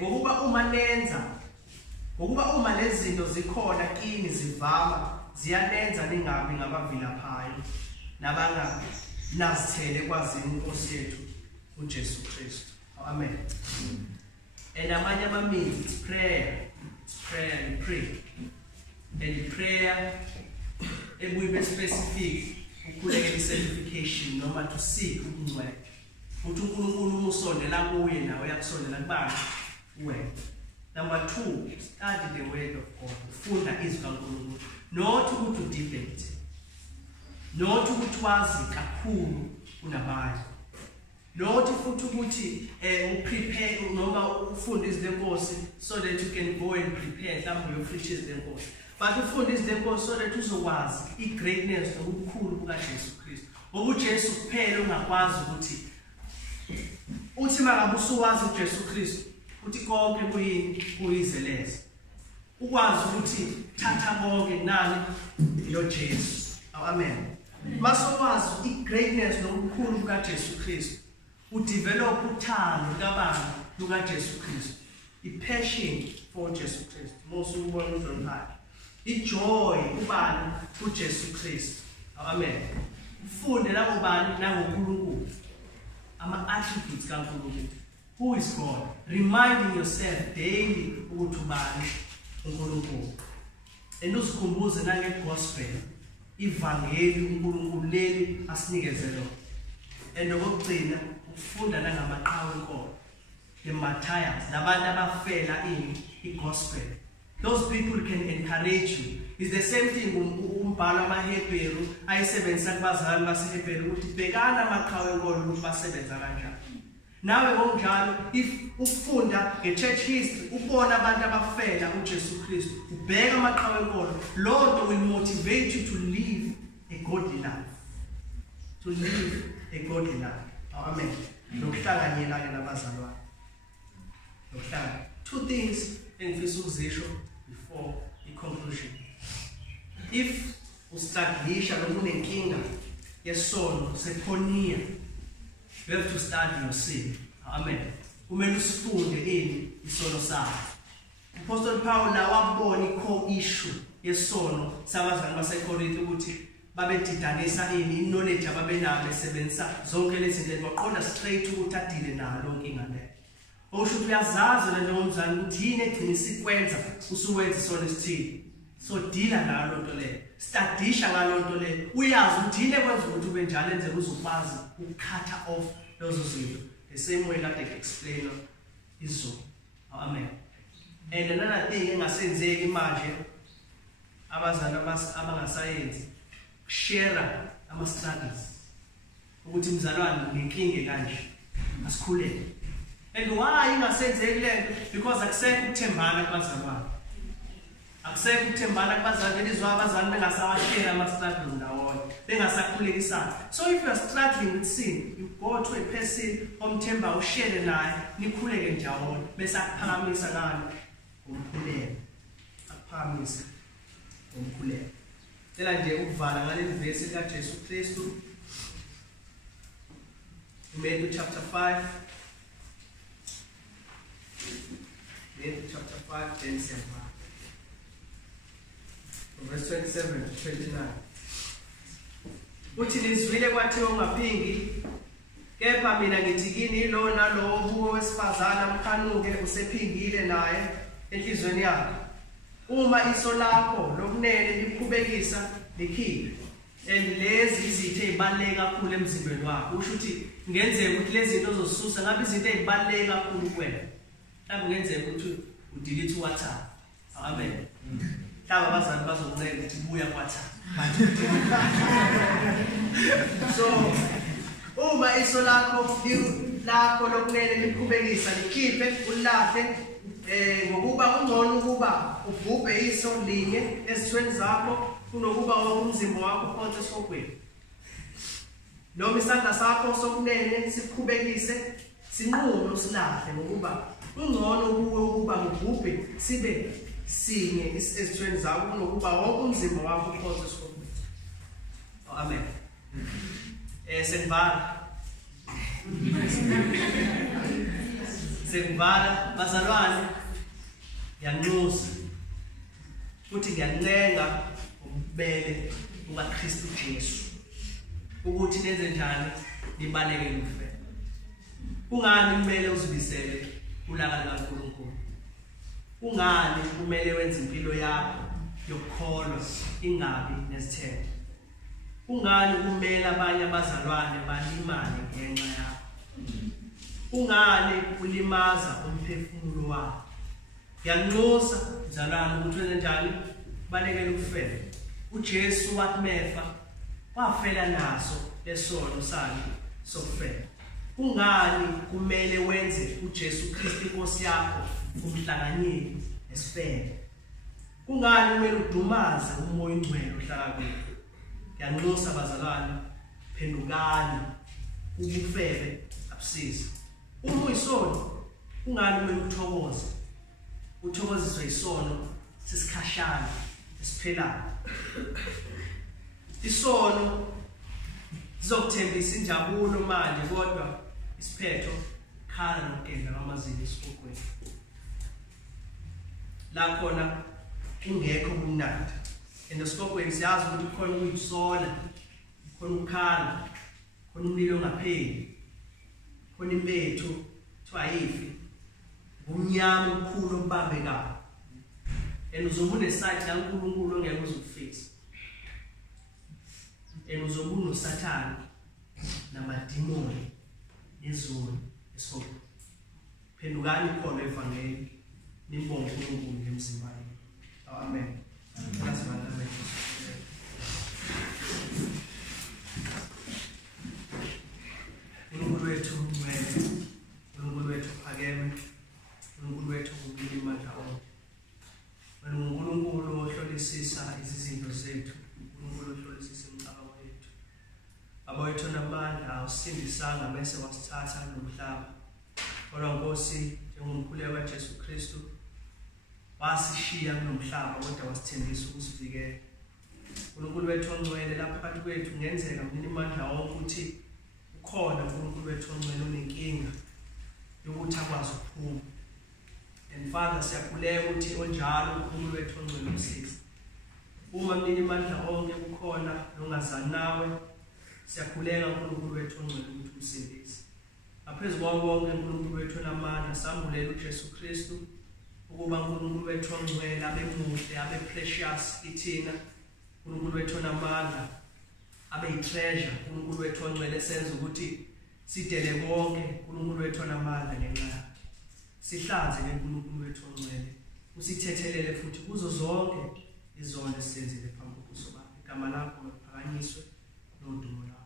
ngokuba uma lezi zinto zikhona kini zivama ziyanenza ningabi ngabavilaphayo nabanga nazithele kwazini uNkosi yethu uJesu Kristu. Amen. And amanye amamizi it's prayer. It's prayer, you pray. And prayer ebuyibe specific ukhulekela sanctification noma to seek ukungcwele. Uthi uNkulunkulu umusondela kuye nawe uyakusondela kubani wena. Number 2, study the word of God. Ufunda izwi kaNkulunkulu. Not ukuthi udebate. Not ukuthi wazi kakhulu kunabanye. Not futhi ukuthi uprepare noma ufunde izwi lenkosi so that you can go and prepare mhlawumbe uyopreach izwi lenkosi. But ufunde izwi lenkosi so that uzokwazi igreatness nokukhulu kukaJesu Kristu. UJesu kuphela ungakwazi ukuthi uthi mangabe usuwazi uJesu Kristu uthi konke kuyizeleza. Ukwazi ukuthi thatha konke nani lo Jesu. Amen. Masokwazi igreatness nokukhulu kukaJesu Kristu. Udevelop uthando kabani lukaJesu Kristu. Passion for Jesus Christ. Most ubona uJohn Hart. Joy ubani kuJesu Kristu. Amen. Ufunde la ubani nangoNkulunkulu. Ama attributes kaNkulunkulu. Who is God? Reminding yourself daily ukuthi ubani uNkulunkulu. Uzikhumbuze nangegospel. Ivangeli uNkulunkulu leli asinikeze lona. Okugcina ufunda nangamaqhawe enkolo. The martyrs, labantu abafela igospel. Those people can encourage you. It's the same thing umbhalo wamaHebheru ayisebenzisa kubazalwane baseHebheru ukuthi bhekana amaqhawe enkolo ukuthi basebenza kanjani. nawe ngokunjalo if ufunda nge-church history ubona abantu abafela uJesu Kristu ubheka amaqhawe enkolo lonto will motivate you to live a godly life, to live a godly life. Amen. Nokuhlanganyela ke nabazalwane. Nokuhlangana. Two things engifisa ukuzisho before the conclusion. If ustaglisha noma unenkinga yesono sephoniya, you have to start your sin. Amen. Kumele usifunde isono sakho. Apostle Paul la wabona i-core issue yesono sabazalwane baseKorinte ukuthi babedidanisa knowledge ababenalo besebenzisa zonke lezi zinto baqonda straight ukuthi adile nalo inkinga leyo. Okusho ukuthi uyazazi le njengomzali ukuthi yini egcina isikwenza usuwenza isona esithile. So dila nalo nto leyo. Studisha ngalo nto leyo. Uyazi ukuthi yini ekwenza ukuthi ube njalo enze uzokwazi ukukhatha off lezo zinto. The same way that they explain izo. Amen. And another thing engasenzeki manje abazali abangasayenzi share ama struggles. Ukuthi mzalwane nginkinge kanje asikhuleke. And why ingasenzeki lento? Because akusekho ukuthembana kubazalwane. Akusekho ukuthembana kubazalwane lizwa abazalwane bengasawashare ama struggles ndawonye. Bengasakhulekisana. So if you are struggling with sin, you go to a person omthemba ushare naye nikhuleke ndawonye bese akuphakamisa ngani? Umkhuleko. Akuphakamisa umkhuleko. Cela nje ukuvala ngale verse kaJesu Kristu. Matthew chapter 5. Matthew chapter 5, 10, verse 27 to 29. Uthi nizwile kwathiwa ungaphingi, kepha mina ngithi kini ilo nalowo obuko wesifazana mkhanuke usephingile naye enhlizweni yakhe. Uma iso lakho lokunene liqhubekisa likhiphe. And lezi izitho ezibaleka kakhulu emzimbeni wakho. Usho ukuthi ngenzeka ukuthi lezi zinto ozosisusa ngabe izinto ezibaleka kakhulu kuwena. Mhlawumbe ngenzeka ukuthi udelete WhatsApp. Amen. Mhlawumbe abazali bazokuncela ukuthi buya WhatsApp. So uma iso lakho lokunene liqhubekisa likhiphe ulahle ngokuba ungcono ukuba ubhubhe iso linye esithweni zakho kunokuba wonke umzimba wakho uphonse esokweni. Noma isandla sakho sokunene siqhubekise sinqume usilahle ngokuba ungcono ukuba ngubhubhe sibe sinye esithweni zakho kunokuba wonke umzimba wakho uphonse esokweni. Amen. Senvala. Senvala bazalwane yanxusa ukuthi ngiyancenga ubele ukaKristu Jesu ukuthi nenze njani nibaleke lufe. Ungani kumele uzibisele ulaka likaNkulunkulu? Ungani kumele wenze impilo yakho yokukholwa ingabi nesithembu? Ungani kumele abanye abazalwane balimale ngenxa yakho? Ungani ulimaza umphefumulo wakho? Yanxusa mzalwane ukuthi wenze njani balekele ukufela. uJesu wakumefa wafela naso lesono sakhe sokufela. Ungani kumele wenze uJesu Kristu inkosi yakho umhlanganyeli nesifele? Kungani kumele udumaze umoya ongcwele ohlala kuwe? Yanxusa bazalwane, phendukani ubufebe abusizi. Uma uyisono kungani kumele uthokoze? Uthokoziswe isono sesikhashana esiphelayo. Isono sizokuthembisa injabulo manje kodwa isiphetho khala nokudla ngamazini esifokweni. La khona kungekho kumnandi. Esifokweni siyazi ukuthi khona ukuyisola, khona ukukhala, khona umlilo ongapheli, khona impethu ayifi, umnyama omkhulu obambekayo. Uzobe unesakhe kaNkulunkulu ongeke uzukufisa. Uzobe unoSathane namadimoni nezulu esifokweni. Phendukani khona evangeli nimbonge uNkulunkulu ngemizimba yenu. Amen. Amen. uNkulunkulu wethu ngcwele singasibusisanga bese wasithatha nomhlaba. Kodwa Nkosi, njengomkhuleko kaJesu Kristu, wasishiya kunomhlaba kodwa wasithembisa ukusivikela. uNkulunkulu wethu ongcwele lapha phakathi kwethu kungenzeka mninimandla wonke ukuthi ukhona uNkulunkulu wethu ongcwele onenkinga yokuthi akwazi ukuphuma. And Father, siyakhuleka ukuthi onjalo uNkulunkulu wethu ongcwele umsiza. Uma mninimandla onke ukhona nongazani nawe, siyakhuleka uNkulunkulu wethu ongcwele ukuthi umsindise. Ngaphezu kwako konke uNkulunkulu wethu onamandla, sambulela uJesu Kristu ukuba uNkulunkulu wethu ongcwele abe muhle, abe precious kithina. uNkulunkulu wethu onamandla abe yi-treasure. uNkulunkulu wethu ongcwele senza ukuthi sidele konke. uNkulunkulu wethu onamandla ngenxa yakhe. Sihlanze uNkulunkulu wethu ongcwele, usithethelele futhi kuzo zonke izono esenzile phambi kobuso bakhe. Igama lakho liphakanyiswe nodumo lakho.